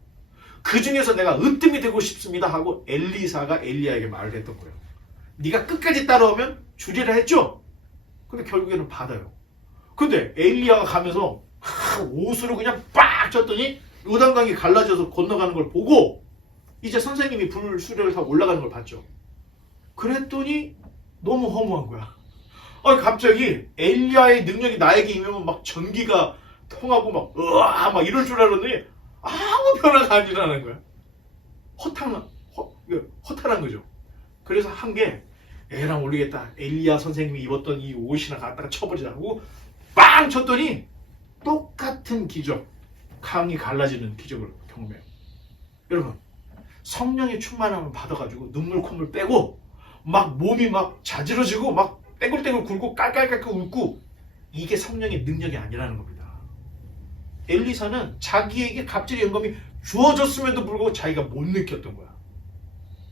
그 중에서 내가 으뜸이 되고 싶습니다 하고 엘리사가 엘리야에게 말을 했던 거예요. 네가 끝까지 따라오면 주리라 했죠? 근데 결국에는 받아요. 근데 엘리야가 가면서 옷으로 그냥 빡 쳤더니 요단강이 갈라져서 건너가는 걸 보고 이제 선생님이 불 수레를 타고 올라가는 걸 봤죠. 그랬더니 너무 허무한 거야. 갑자기 엘리야의 능력이 나에게 임하면 막 전기가 통하고 막 으아 막 이럴 줄 알았더니 아무 변화가 안 일어나는 거야. 허탈한 거죠. 그래서 한 게 에라 모르겠다. 엘리야 선생님이 입었던 이 옷이나 갖다가 쳐버리자 하고 빵 쳤더니 똑같은 기적, 강이 갈라지는 기적을 경험해요. 여러분, 성령의 충만함을 받아가지고 눈물 콧물 빼고 막 몸이 막 자지러지고 막 떼굴떼굴 굴고 깔깔깔깔 웃고 이게 성령의 능력이 아니라는 겁니다. 엘리사는 자기에게 갑질의 영감이 주어졌음에도 불구하고 자기가 못 느꼈던 거야.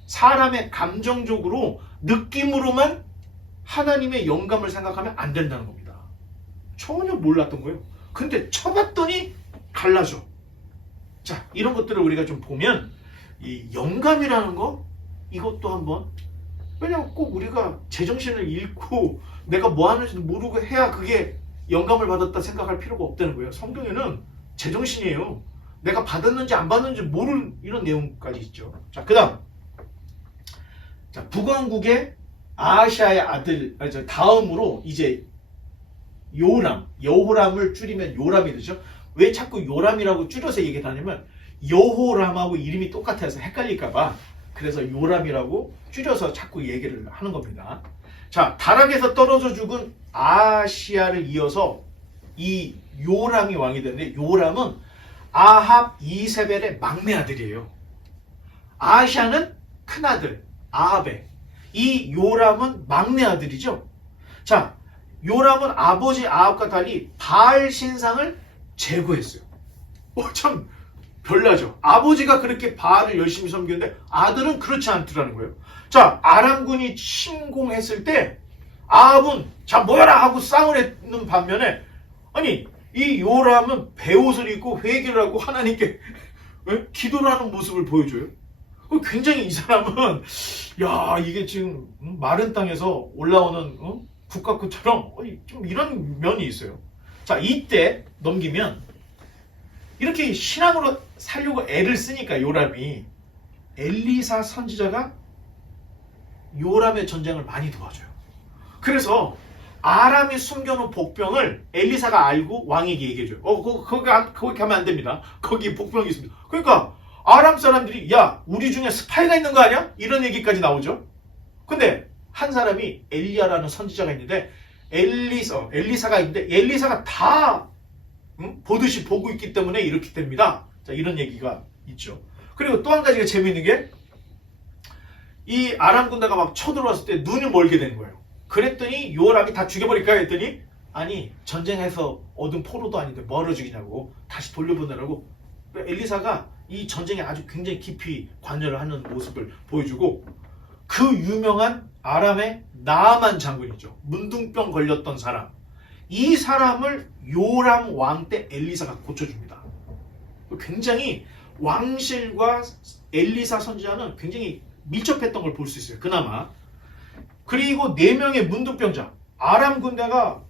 사람의 감정적으로 느낌으로만 하나님의 영감을 생각하면 안 된다는 겁니다. 전혀 몰랐던 거예요. 근데 쳐봤더니 갈라져. 자, 이런 것들을 우리가 좀 보면 이 영감이라는 거 이것도 한번 왜냐면 꼭 우리가 제정신을 잃고 내가 뭐 하는지도 모르고 해야 그게 영감을 받았다 생각할 필요가 없다는 거예요. 성경에는 제정신이에요. 내가 받았는지 안 받았는지 모르는 이런 내용까지 있죠. 자, 그 다음. 자, 북왕국의 아하시아의 아들, 다음으로 이제 여호람을 줄이면 요람이 되죠. 왜 자꾸 요람이라고 줄여서 얘기를 하냐면 여호람하고 이름이 똑같아서 헷갈릴까봐 그래서 요람이라고 줄여서 자꾸 얘기를 하는 겁니다. 자, 다락에서 떨어져 죽은 아하시아를 이어서 이 요람이 왕이 됐는데 요람은 아합 이세벨의 막내 아들이에요. 아하시아는 큰아들 아합의, 이 요람은 막내 아들이죠. 자, 요람은 아버지 아합과 달리 바알 신상을 제거했어요. 참 별나죠. 아버지가 그렇게 바알을 열심히 섬겼는데 아들은 그렇지 않더라는 거예요. 자, 아람군이 침공했을 때 아합은 자 모여라 하고 싸움을 했는 반면에 아니 이 요람은 베옷을 입고 회개를 하고 하나님께 기도를 하는 모습을 보여줘요. 굉장히 이 사람은 야 이게 지금 마른 땅에서 올라오는 국가구처럼 좀 이런 면이 있어요. 자, 이때 넘기면 이렇게 신앙으로 살려고 애를 쓰니까 요람이 엘리사 선지자가 요람의 전쟁을 많이 도와줘요. 그래서 아람이 숨겨놓은 복병을 엘리사가 알고 왕에게 얘기해줘요. 거기 가면 안 됩니다. 거기 복병이 있습니다. 그러니까 아람 사람들이 야 우리 중에 스파이가 있는 거 아니야? 이런 얘기까지 나오죠. 근데 한 사람이 엘리야라는 선지자가 있는데 엘리사가 있는데 엘리사가 다 보듯이 보고 있기 때문에 이렇게 됩니다. 자, 이런 얘기가 있죠. 그리고 또 한 가지가 재미있는 게 이 아람 군대가 막 쳐들어왔을 때 눈을 멀게 된 거예요. 그랬더니 요람이 다 죽여버릴까 했더니 아니 전쟁에서 얻은 포로도 아닌데 뭐하러 죽이냐고 다시 돌려보내라고 엘리사가 이 전쟁에 아주 굉장히 깊이 관여를 하는 모습을 보여주고 그 유명한 아람의 나아만 장군이죠. 문둥병 걸렸던 사람. 이 사람을 요람 왕 때 엘리사가 고쳐줍니다. 굉장히 왕실과 엘리사 선지자는 굉장히 밀접했던 걸 볼 수 있어요. 그나마. 그리고 4명의 문둥병자. 아람 군대가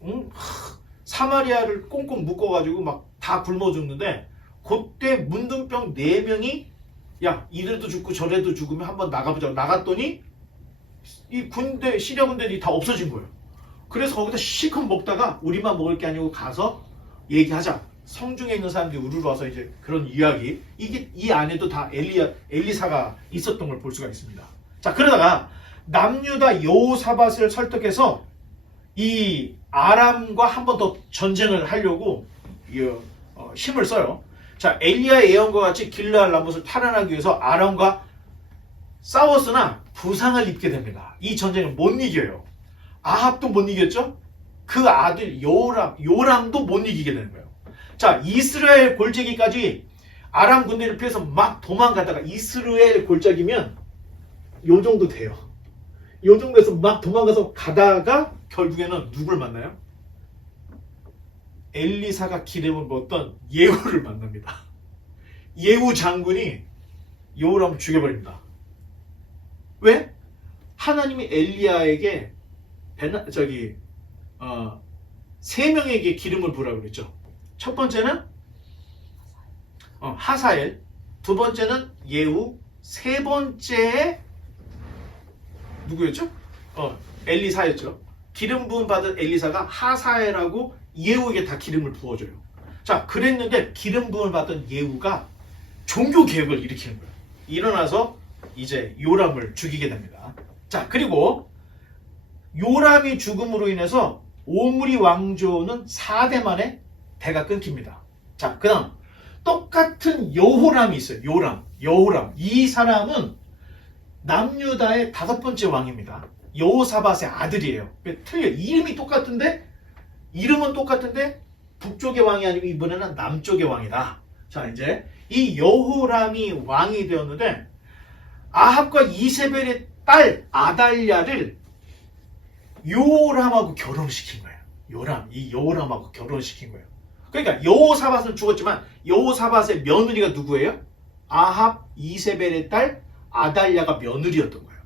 사마리아를 꽁꽁 묶어가지고 막 다 굶어 죽는데 그때 문둥병 4명이 야 이래도 죽고 저래도 죽으면 한번 나가보자. 나갔더니 이 군대 시리아 군대들이 다 없어진 거예요. 그래서 거기다 실컷 먹다가 우리만 먹을 게 아니고 가서 얘기하자. 성중에 있는 사람들이 우르르 와서 이제 그런 이야기. 이게 이 안에도 다 엘리사가 있었던 걸 볼 수가 있습니다. 자, 그러다가 남유다 여호사밧을 설득해서 이 아람과 한 번 더 전쟁을 하려고 힘을 써요. 자, 엘리야의 예언과 같이 길르앗 라못을 탈환하기 위해서 아람과 싸웠으나 부상을 입게 됩니다. 이 전쟁을 못 이겨요. 아합도 못 이겼죠? 그 아들 요람도 못 이기게 되는 거예요. 자, 이스라엘 골짜기까지 아람 군대를 피해서 막 도망가다가 이스라엘 골짜기면 요 정도 돼요. 요 정도에서 막 도망가서 가다가 결국에는 누굴 만나요? 엘리사가 기름을 부었던 예후를 만납니다. 예후 장군이 여호람을 죽여버립니다. 왜? 하나님이 엘리야에게 세 명에게 기름을 부으라고 그랬죠. 첫 번째는 하사엘, 두 번째는 예후, 세 번째에 누구였죠? 엘리사였죠. 기름 부음 받은 엘리사가 하사엘하고 예후에게 다 기름을 부어줘요. 자, 그랬는데 기름 부음을 받은 예후가 종교 개혁을 일으키는 거예요. 일어나서 이제 요람을 죽이게 됩니다. 자, 그리고 요람이 죽음으로 인해서 오므리 왕조는 4대 만에 대가 끊깁니다. 자, 그 다음 똑같은 여호람이 있어요. 여호람. 이 사람은 남유다의 5번째 왕입니다. 여호사밧의 아들이에요. 틀려. 이름은 똑같은데 북쪽의 왕이 아니고 이번에는 남쪽의 왕이다. 자, 이제 이 여호람이 왕이 되었는데 아합과 이세벨의 딸 아달랴를 요람하고 결혼시킨 거예요. 이 여호람하고 결혼시킨 거예요. 그러니까 여호사밧은 죽었지만 여호사밧의 며느리가 누구예요? 아합 이세벨의 딸 아달랴가 며느리였던 거예요.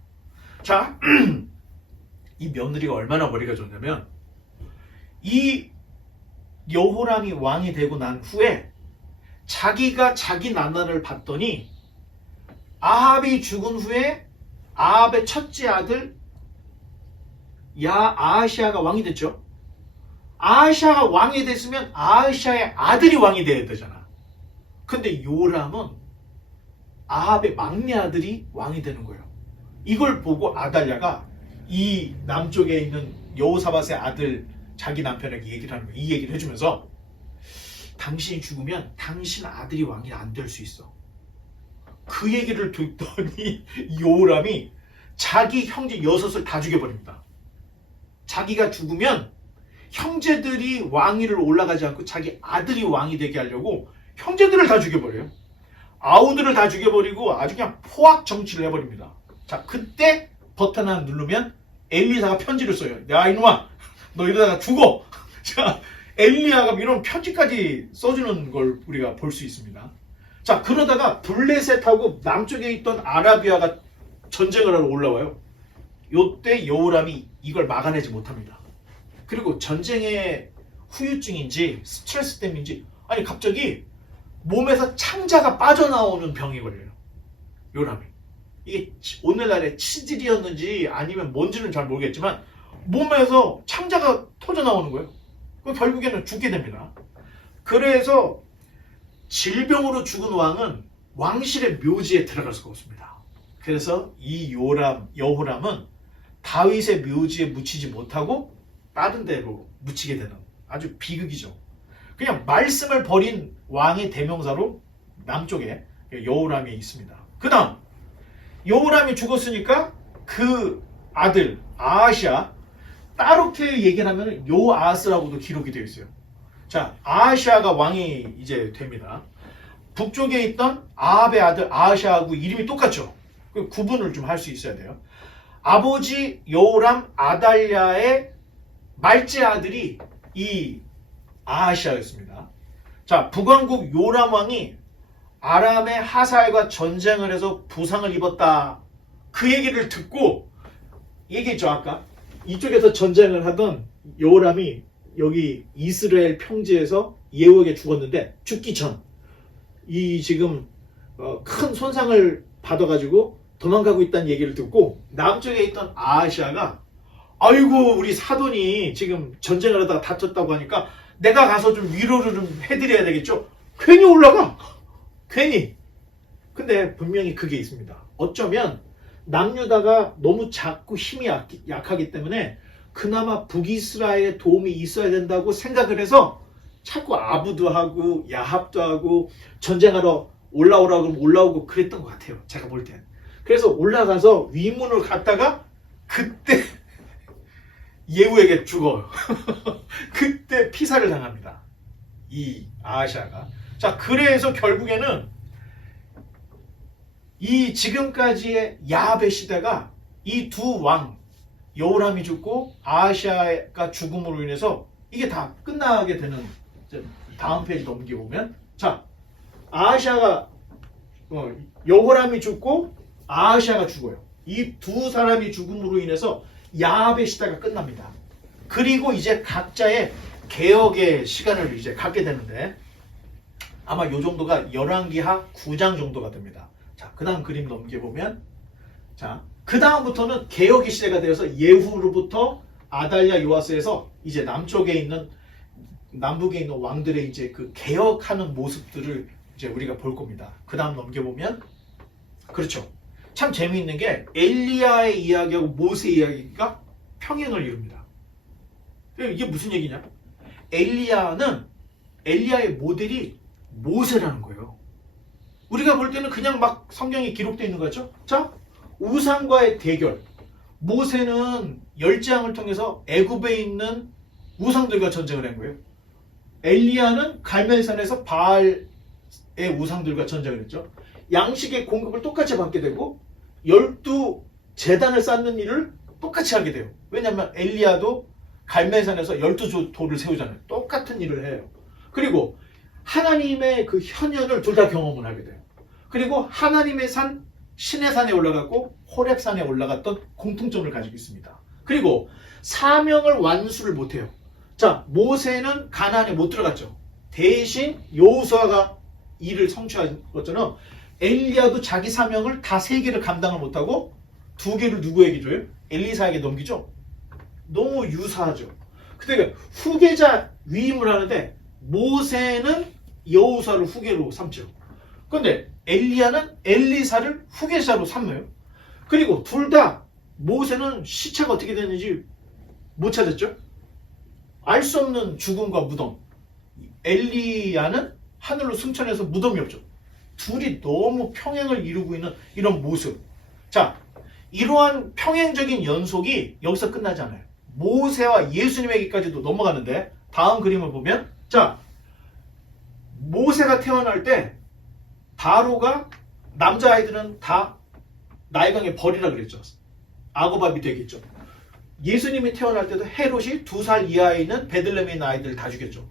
자, 이 며느리가 얼마나 머리가 좋냐면 이 여호람이 왕이 되고 난 후에 자기가 자기 나라를 봤더니 아합이 죽은 후에 아합의 첫째 아들 아하시아가 왕이 됐죠. 아하시아가 왕이 됐으면 아하시아의 아들이 왕이 돼야 되잖아. 근데 요람은 아합의 막내 아들이 왕이 되는 거예요. 이걸 보고 아달랴가 이 남쪽에 있는 여호사밧의 아들 자기 남편에게 얘기를 하는 거예요. 이 얘기를 해주면서 당신이 죽으면 당신 아들이 왕이 안 될 수 있어. 그 얘기를 듣더니 요람이 자기 형제 6을 다 죽여버립니다. 자기가 죽으면 형제들이 왕위를 올라가지 않고 자기 아들이 왕이 되게 하려고 형제들을 다 죽여버려요. 아우들을 다 죽여버리고 아주 그냥 포악 정치를 해버립니다. 자, 그때 버튼 하나 누르면 엘리사가 편지를 써요. 야, 이놈아, 너 이러다가 죽어. 자, 엘리야가 이런 편지까지 써주는 걸 우리가 볼 수 있습니다. 자, 그러다가 블레셋하고 남쪽에 있던 아라비아가 전쟁을 하러 올라와요. 요때 여호람이 이걸 막아내지 못합니다. 그리고 전쟁의 후유증인지 스트레스 때문인지 아니 갑자기 몸에서 창자가 빠져나오는 병이 걸려요. 요람이. 이게 오늘날의 치질이었는지 아니면 뭔지는 잘 모르겠지만 몸에서 창자가 터져나오는 거예요. 결국에는 죽게 됩니다. 그래서 질병으로 죽은 왕은 왕실의 묘지에 들어갈 수가 없습니다. 그래서 이 여호람은 다윗의 묘지에 묻히지 못하고 다른 데로 묻히게 되는 아주 비극이죠. 그냥 말씀을 버린 왕의 대명사로 남쪽에 여호람이 있습니다. 그 다음 여호람이 죽었으니까 그 아들 아하시아 따롭게 얘기를 하면 요아스라고도 기록이 되어 있어요. 자, 아하시아가 왕이 이제 됩니다. 북쪽에 있던 아합의 아들 아하시아하고 이름이 똑같죠. 구분을 좀 할 수 있어야 돼요. 아버지 여호람 아달랴의 말째 아들이 이 아하시아였습니다. 자, 북왕국 요람 왕이 아람의 하사엘과 전쟁을 해서 부상을 입었다. 그 얘기를 듣고 얘기했죠. 아까 이쪽에서 전쟁을 하던 여호람이 여기 이스라엘 평지에서 예후에게 죽었는데 죽기 전 이 지금 큰 손상을 받아가지고 도망가고 있다는 얘기를 듣고 남쪽에 있던 아하시아가 아이고 우리 사돈이 지금 전쟁을 하다가 다쳤다고 하니까 내가 가서 좀 위로를 좀 해드려야 되겠죠. 괜히 올라가. 괜히. 근데 분명히 그게 있습니다. 어쩌면 남유다가 너무 작고 힘이 약하기 때문에 그나마 북이스라엘의 도움이 있어야 된다고 생각을 해서 자꾸 아부도 하고 야합도 하고 전쟁하러 올라오라고 하면 올라오고 그랬던 것 같아요. 제가 볼 땐. 그래서 올라가서 위문을 갔다가 그때 예후에게 죽어요. 그때 피살을 당합니다. 이 아하시아가. 자, 그래서 결국에는 이 지금까지의 야합의 시대가 이 두 왕 여호람이 죽고 아하시아가 죽음으로 인해서 이게 다 끝나게 되는 다음 페이지 넘겨보면 자 아하시아가 여호람이 죽고 아하시아가 죽어요. 이 두 사람이 죽음으로 인해서 야합의 시대가 끝납니다. 그리고 이제 각자의 개혁의 시간을 이제 갖게 되는데 아마 요 정도가 열왕기하 9장 정도가 됩니다. 자, 그 다음 그림 넘겨보면 자, 그 다음부터는 개혁의 시대가 되어서 예후로부터 아달랴 요아스에서 이제 남쪽에 있는 남북에 있는 왕들의 이제 그 개혁하는 모습들을 이제 우리가 볼 겁니다. 그 다음 넘겨보면 그렇죠. 참 재미있는 게 엘리야의 이야기하고 모세 이야기가 평행을 이룹니다. 이게 무슨 얘기냐? 엘리야의 모델이 모세라는 거예요. 우리가 볼 때는 그냥 막 성경에 기록되어 있는 거죠. 자, 우상과의 대결. 모세는 열재앙을 통해서 애굽에 있는 우상들과 전쟁을 한 거예요. 엘리야는 갈멜산에서 바알의 우상들과 전쟁을 했죠. 양식의 공급을 똑같이 받게 되고 12제단을 쌓는 일을 똑같이 하게 돼요. 왜냐하면 엘리야도 갈멜산에서 12돌을 세우잖아요. 똑같은 일을 해요. 그리고 하나님의 그 현현을 둘 다 경험을 하게 돼요. 그리고 하나님의 산 신의 산에 올라갔고 호렙산에 올라갔던 공통점을 가지고 있습니다. 그리고 사명을 완수를 못해요. 자, 모세는 가나안에 못 들어갔죠. 대신 여호수아가 일을 성취한 것처럼 엘리야도 자기 사명을 다 3개를 감당을 못하고 2개를 누구에게 줘요? 엘리사에게 넘기죠. 너무 유사하죠. 그때 후계자 위임을 하는데 모세는 여호수아를 후계로 삼죠. 그런데 엘리야는 엘리사를 후계자로 삼어요. 그리고 둘 다 모세는 시체가 어떻게 됐는지 못 찾았죠. 알 수 없는 죽음과 무덤. 엘리야는 하늘로 승천해서 무덤이 없죠. 둘이 너무 평행을 이루고 있는 이런 모습. 자, 이러한 평행적인 연속이 여기서 끝나지 않아요. 모세와 예수님에게까지도 넘어가는데 다음 그림을 보면 자, 모세가 태어날 때 바로가 남자아이들은 다 나일강에 버리라 그랬죠. 악어밥이 되겠죠. 예수님이 태어날 때도 헤롯이 2살 이하에 있는 베들레헴에 있는 아이들을 다 죽였죠.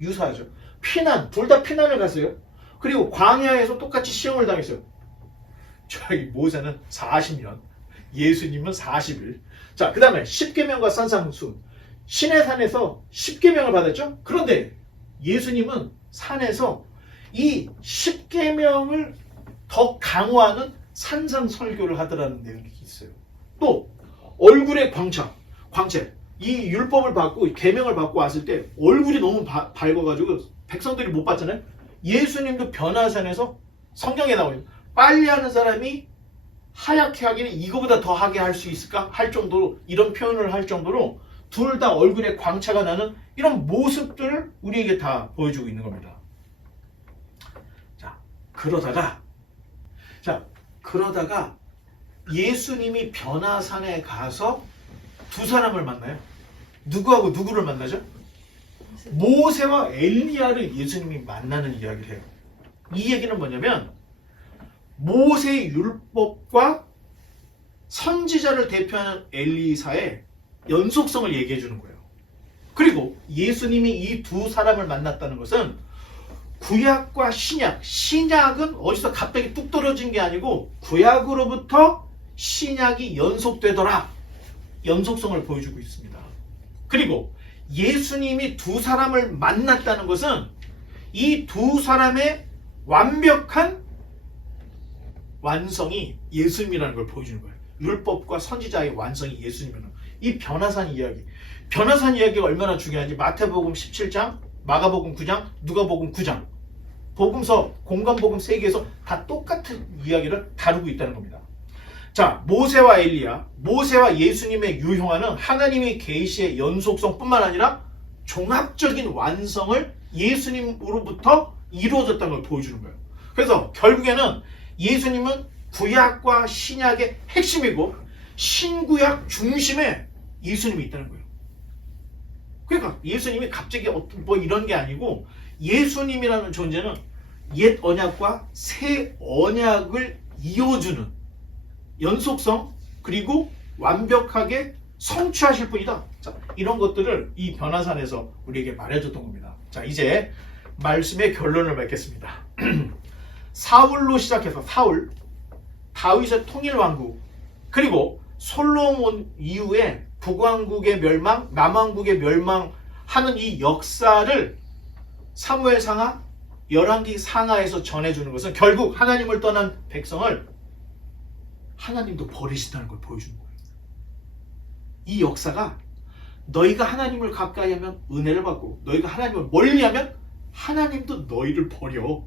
유사하죠. 피난, 둘 다 피난을 갔어요. 그리고 광야에서 똑같이 시험을 당했어요. 저희 모세는 40년, 예수님은 40일. 자, 그 다음에 십계명과 산상순. 신의 산에서 십계명을 받았죠. 그런데 예수님은 산에서 이 십계명을 더 강화하는 산상설교를 하더라는 내용이 있어요. 또 얼굴의 광채. 이 율법을 받고 계명을 받고 왔을 때 얼굴이 너무 밝아가지고 백성들이 못 봤잖아요. 예수님도 변화산에서 성경에 나와요. 빨리 하는 사람이 하얗게 하기는 이거보다 더 하게 할 수 있을까? 할 정도로 이런 표현을 할 정도로 둘 다 얼굴에 광채가 나는 이런 모습들을 우리에게 다 보여주고 있는 겁니다. 그러다가 예수님이 변화산에 가서 두 사람을 만나요. 누구하고 누구를 만나죠? 모세와 엘리야를 예수님이 만나는 이야기를 해요. 이 얘기는 뭐냐면 모세의 율법과 선지자를 대표하는 엘리사의 연속성을 얘기해 주는 거예요. 그리고 예수님이 이 두 사람을 만났다는 것은 구약과 신약은 어디서 갑자기 뚝 떨어진 게 아니고 구약으로부터 신약이 연속되더라. 연속성을 보여주고 있습니다. 그리고 예수님이 두 사람을 만났다는 것은 이 두 사람의 완벽한 완성이 예수님이라는 걸 보여주는 거예요. 율법과 선지자의 완성이 예수님이라는 거예요. 이 변화산 이야기가 얼마나 중요한지 마태복음 17장, 마가복음 9장, 누가복음 9장, 복음서, 공간복음 3개에서 다 똑같은 이야기를 다루고 있다는 겁니다. 자, 모세와 엘리야, 모세와 예수님의 유형화는 하나님의 계시의 연속성뿐만 아니라 종합적인 완성을 예수님으로부터 이루어졌다는 걸 보여주는 거예요. 그래서 결국에는 예수님은 구약과 신약의 핵심이고 신구약 중심에 예수님이 있다는 거예요. 그러니까 예수님이 갑자기 뭐 이런 게 아니고 예수님이라는 존재는 옛 언약과 새 언약을 이어주는 연속성 그리고 완벽하게 성취하실 분이다. 자, 이런 것들을 이 변화산에서 우리에게 말해줬던 겁니다. 자, 이제 말씀의 결론을 맺겠습니다. 사울로 시작해서 사울, 다윗의 통일 왕국, 그리고 솔로몬 이후에 북왕국의 멸망, 남왕국의 멸망하는 이 역사를 사무엘 상하, 열왕기 상하에서 전해주는 것은 결국 하나님을 떠난 백성을 하나님도 버리신다는 걸 보여주는 거예요. 이 역사가 너희가 하나님을 가까이 하면 은혜를 받고 너희가 하나님을 멀리 하면 하나님도 너희를 버려.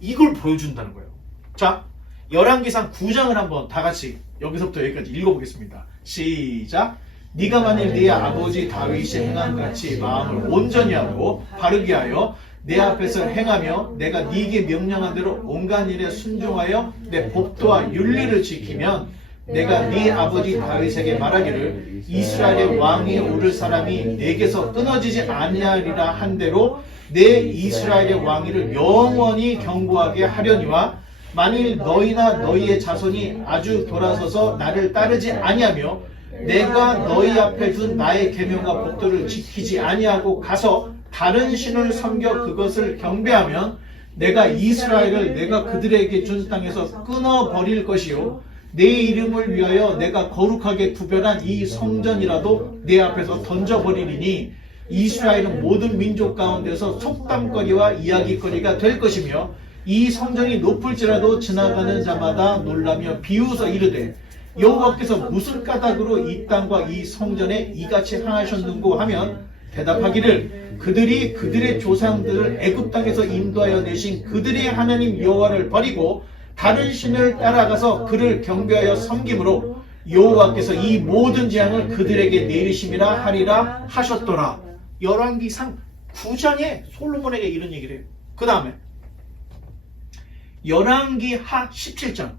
이걸 보여준다는 거예요. 자, 열왕기상 9장을 한번 다 같이 여기서부터 여기까지 읽어보겠습니다. 시작. 네가 만일 네 아버지 다윗이 행한 같이 마음을 온전히 하고 바르게 하여 내 앞에서 행하며 내가 네게 명령한 대로 온갖 일에 순종하여 내 법도와 윤리를 지키면 내가 네 아버지 다윗에게 말하기를 이스라엘의 왕이 오를 사람이 내게서 끊어지지 아니하리라 한 대로 내 이스라엘의 왕위를 영원히 견고하게 하려니와 만일 너희나 너희의 자손이 아주 돌아서서 나를 따르지 아니하며 내가 너희 앞에 둔 나의 계명과 법도를 지키지 아니하고 가서 다른 신을 섬겨 그것을 경배하면 내가 이스라엘을 내가 그들에게 준 땅에서 끊어버릴 것이요 내 이름을 위하여 내가 거룩하게 구별한 이 성전이라도 내 앞에서 던져버리리니 이스라엘은 모든 민족 가운데서 속담거리와 이야기거리가 될 것이며 이 성전이 높을지라도 지나가는 자마다 놀라며 비웃어 이르되 여호와께서 무슨 까닭으로 이 땅과 이 성전에 이같이 행하셨는고 하면 대답하기를 그들이 그들의 조상들을 애굽 땅에서 인도하여 내신 그들의 하나님 여호와를 버리고 다른 신을 따라가서 그를 경배하여 섬김으로 여호와께서 이 모든 재앙을 그들에게 내리심이라 하리라 하셨더라. 열왕기상 9장에 솔로몬에게 이런 얘기를 해요. 그 다음에 열왕기하 17장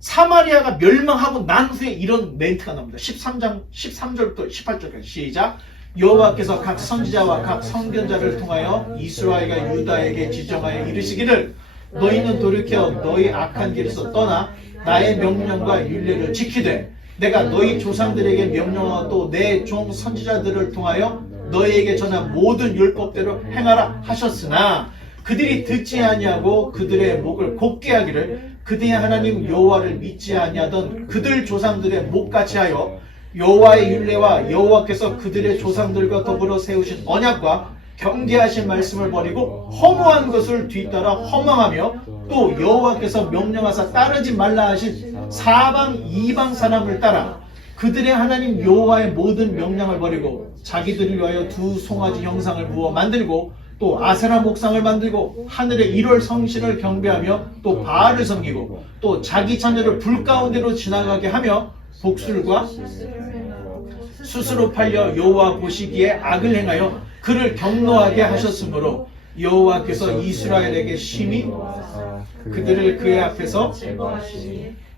사마리아가 멸망하고 난 후에 이런 멘트가 나옵니다. 13절부터 18절까지 시작. 여호와께서 각 선지자와 각 선견자를 통하여 이스라엘과 유다에게 지정하여 이르시기를 너희는 돌이켜 너희 악한 길에서 떠나 나의 명령과 율례를 지키되 내가 너희 조상들에게 명령하고 또 내 종 선지자들을 통하여 너희에게 전한 모든 율법대로 행하라 하셨으나 그들이 듣지 아니하고 그들의 목을 곧게 하기를 그들의 하나님 여호와를 믿지 아니하던 그들 조상들의 목같이 하여 여호와의 율례와 여호와께서 그들의 조상들과 더불어 세우신 언약과 경계하신 말씀을 버리고 허무한 것을 뒤따라 허망하며 또 여호와께서 명령하사 따르지 말라 하신 사방 이방 사람을 따라 그들의 하나님 여호와의 모든 명령을 버리고 자기들을 위하여 두 송아지 형상을 부어 만들고 또 아세라 목상을 만들고 하늘의 1월 성신을 경배하며 또 바알을 섬기고 또 자기 자녀를 불 가운데로 지나가게 하며 복술과 스스로 팔려 여호와 보시기에 악을 행하여 그를 경노하게 하셨으므로 여호와께서 이스라엘에게 심히 그들을 그의 앞에서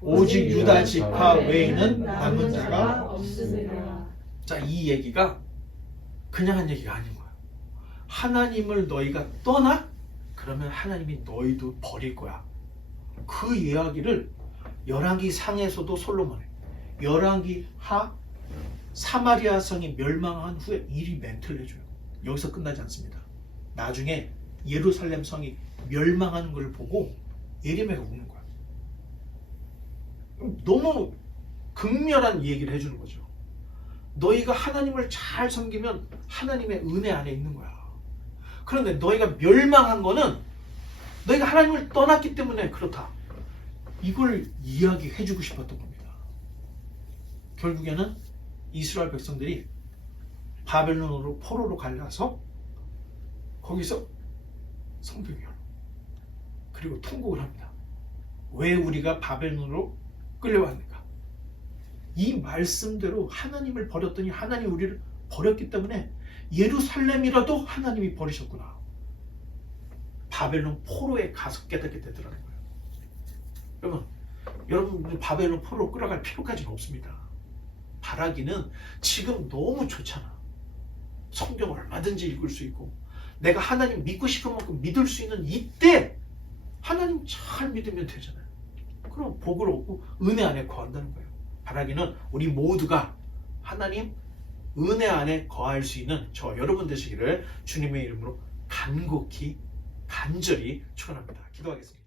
오직 유다 지파 외에는 남은 자가 없으리라. 자, 이 얘기가 그냥 한 얘기가 아닌 거야. 하나님을 너희가 떠나? 그러면 하나님이 너희도 버릴 거야. 그 이야기를 열왕기 상에서도 솔로몬에, 열왕기 하 사마리아 성이 멸망한 후에 이리 멘트를 해줘요. 여기서 끝나지 않습니다. 나중에 예루살렘 성이 멸망하는 걸 보고 예레미야가 우는 거야. 너무 극렬한 얘기를 해주는 거죠. 너희가 하나님을 잘 섬기면 하나님의 은혜 안에 있는 거야. 그런데 너희가 멸망한 거는 너희가 하나님을 떠났기 때문에 그렇다. 이걸 이야기해주고 싶었던 겁니다. 결국에는 이스라엘 백성들이 바벨론으로 포로로 갈라서 거기서 성벽이 열어. 그리고 통곡을 합니다. 왜 우리가 바벨론으로 끌려왔는가? 이 말씀대로 하나님을 버렸더니 하나님이 우리를 버렸기 때문에 예루살렘이라도 하나님이 버리셨구나. 바벨론 포로에 가서 깨닫게 되더라는 거예요. 여러분 바벨론 포로로 끌어갈 필요까지는 없습니다. 바라기는 지금 너무 좋잖아. 성경을 얼마든지 읽을 수 있고 내가 하나님 믿고 싶은 만큼 믿을 수 있는 이때 하나님 잘 믿으면 되잖아요. 그럼 복을 얻고 은혜 안에 거한다는 거예요. 바라기는 우리 모두가 하나님 은혜 안에 거할 수 있는 저 여러분 되시기를 주님의 이름으로 간곡히 간절히 축원합니다. 기도하겠습니다.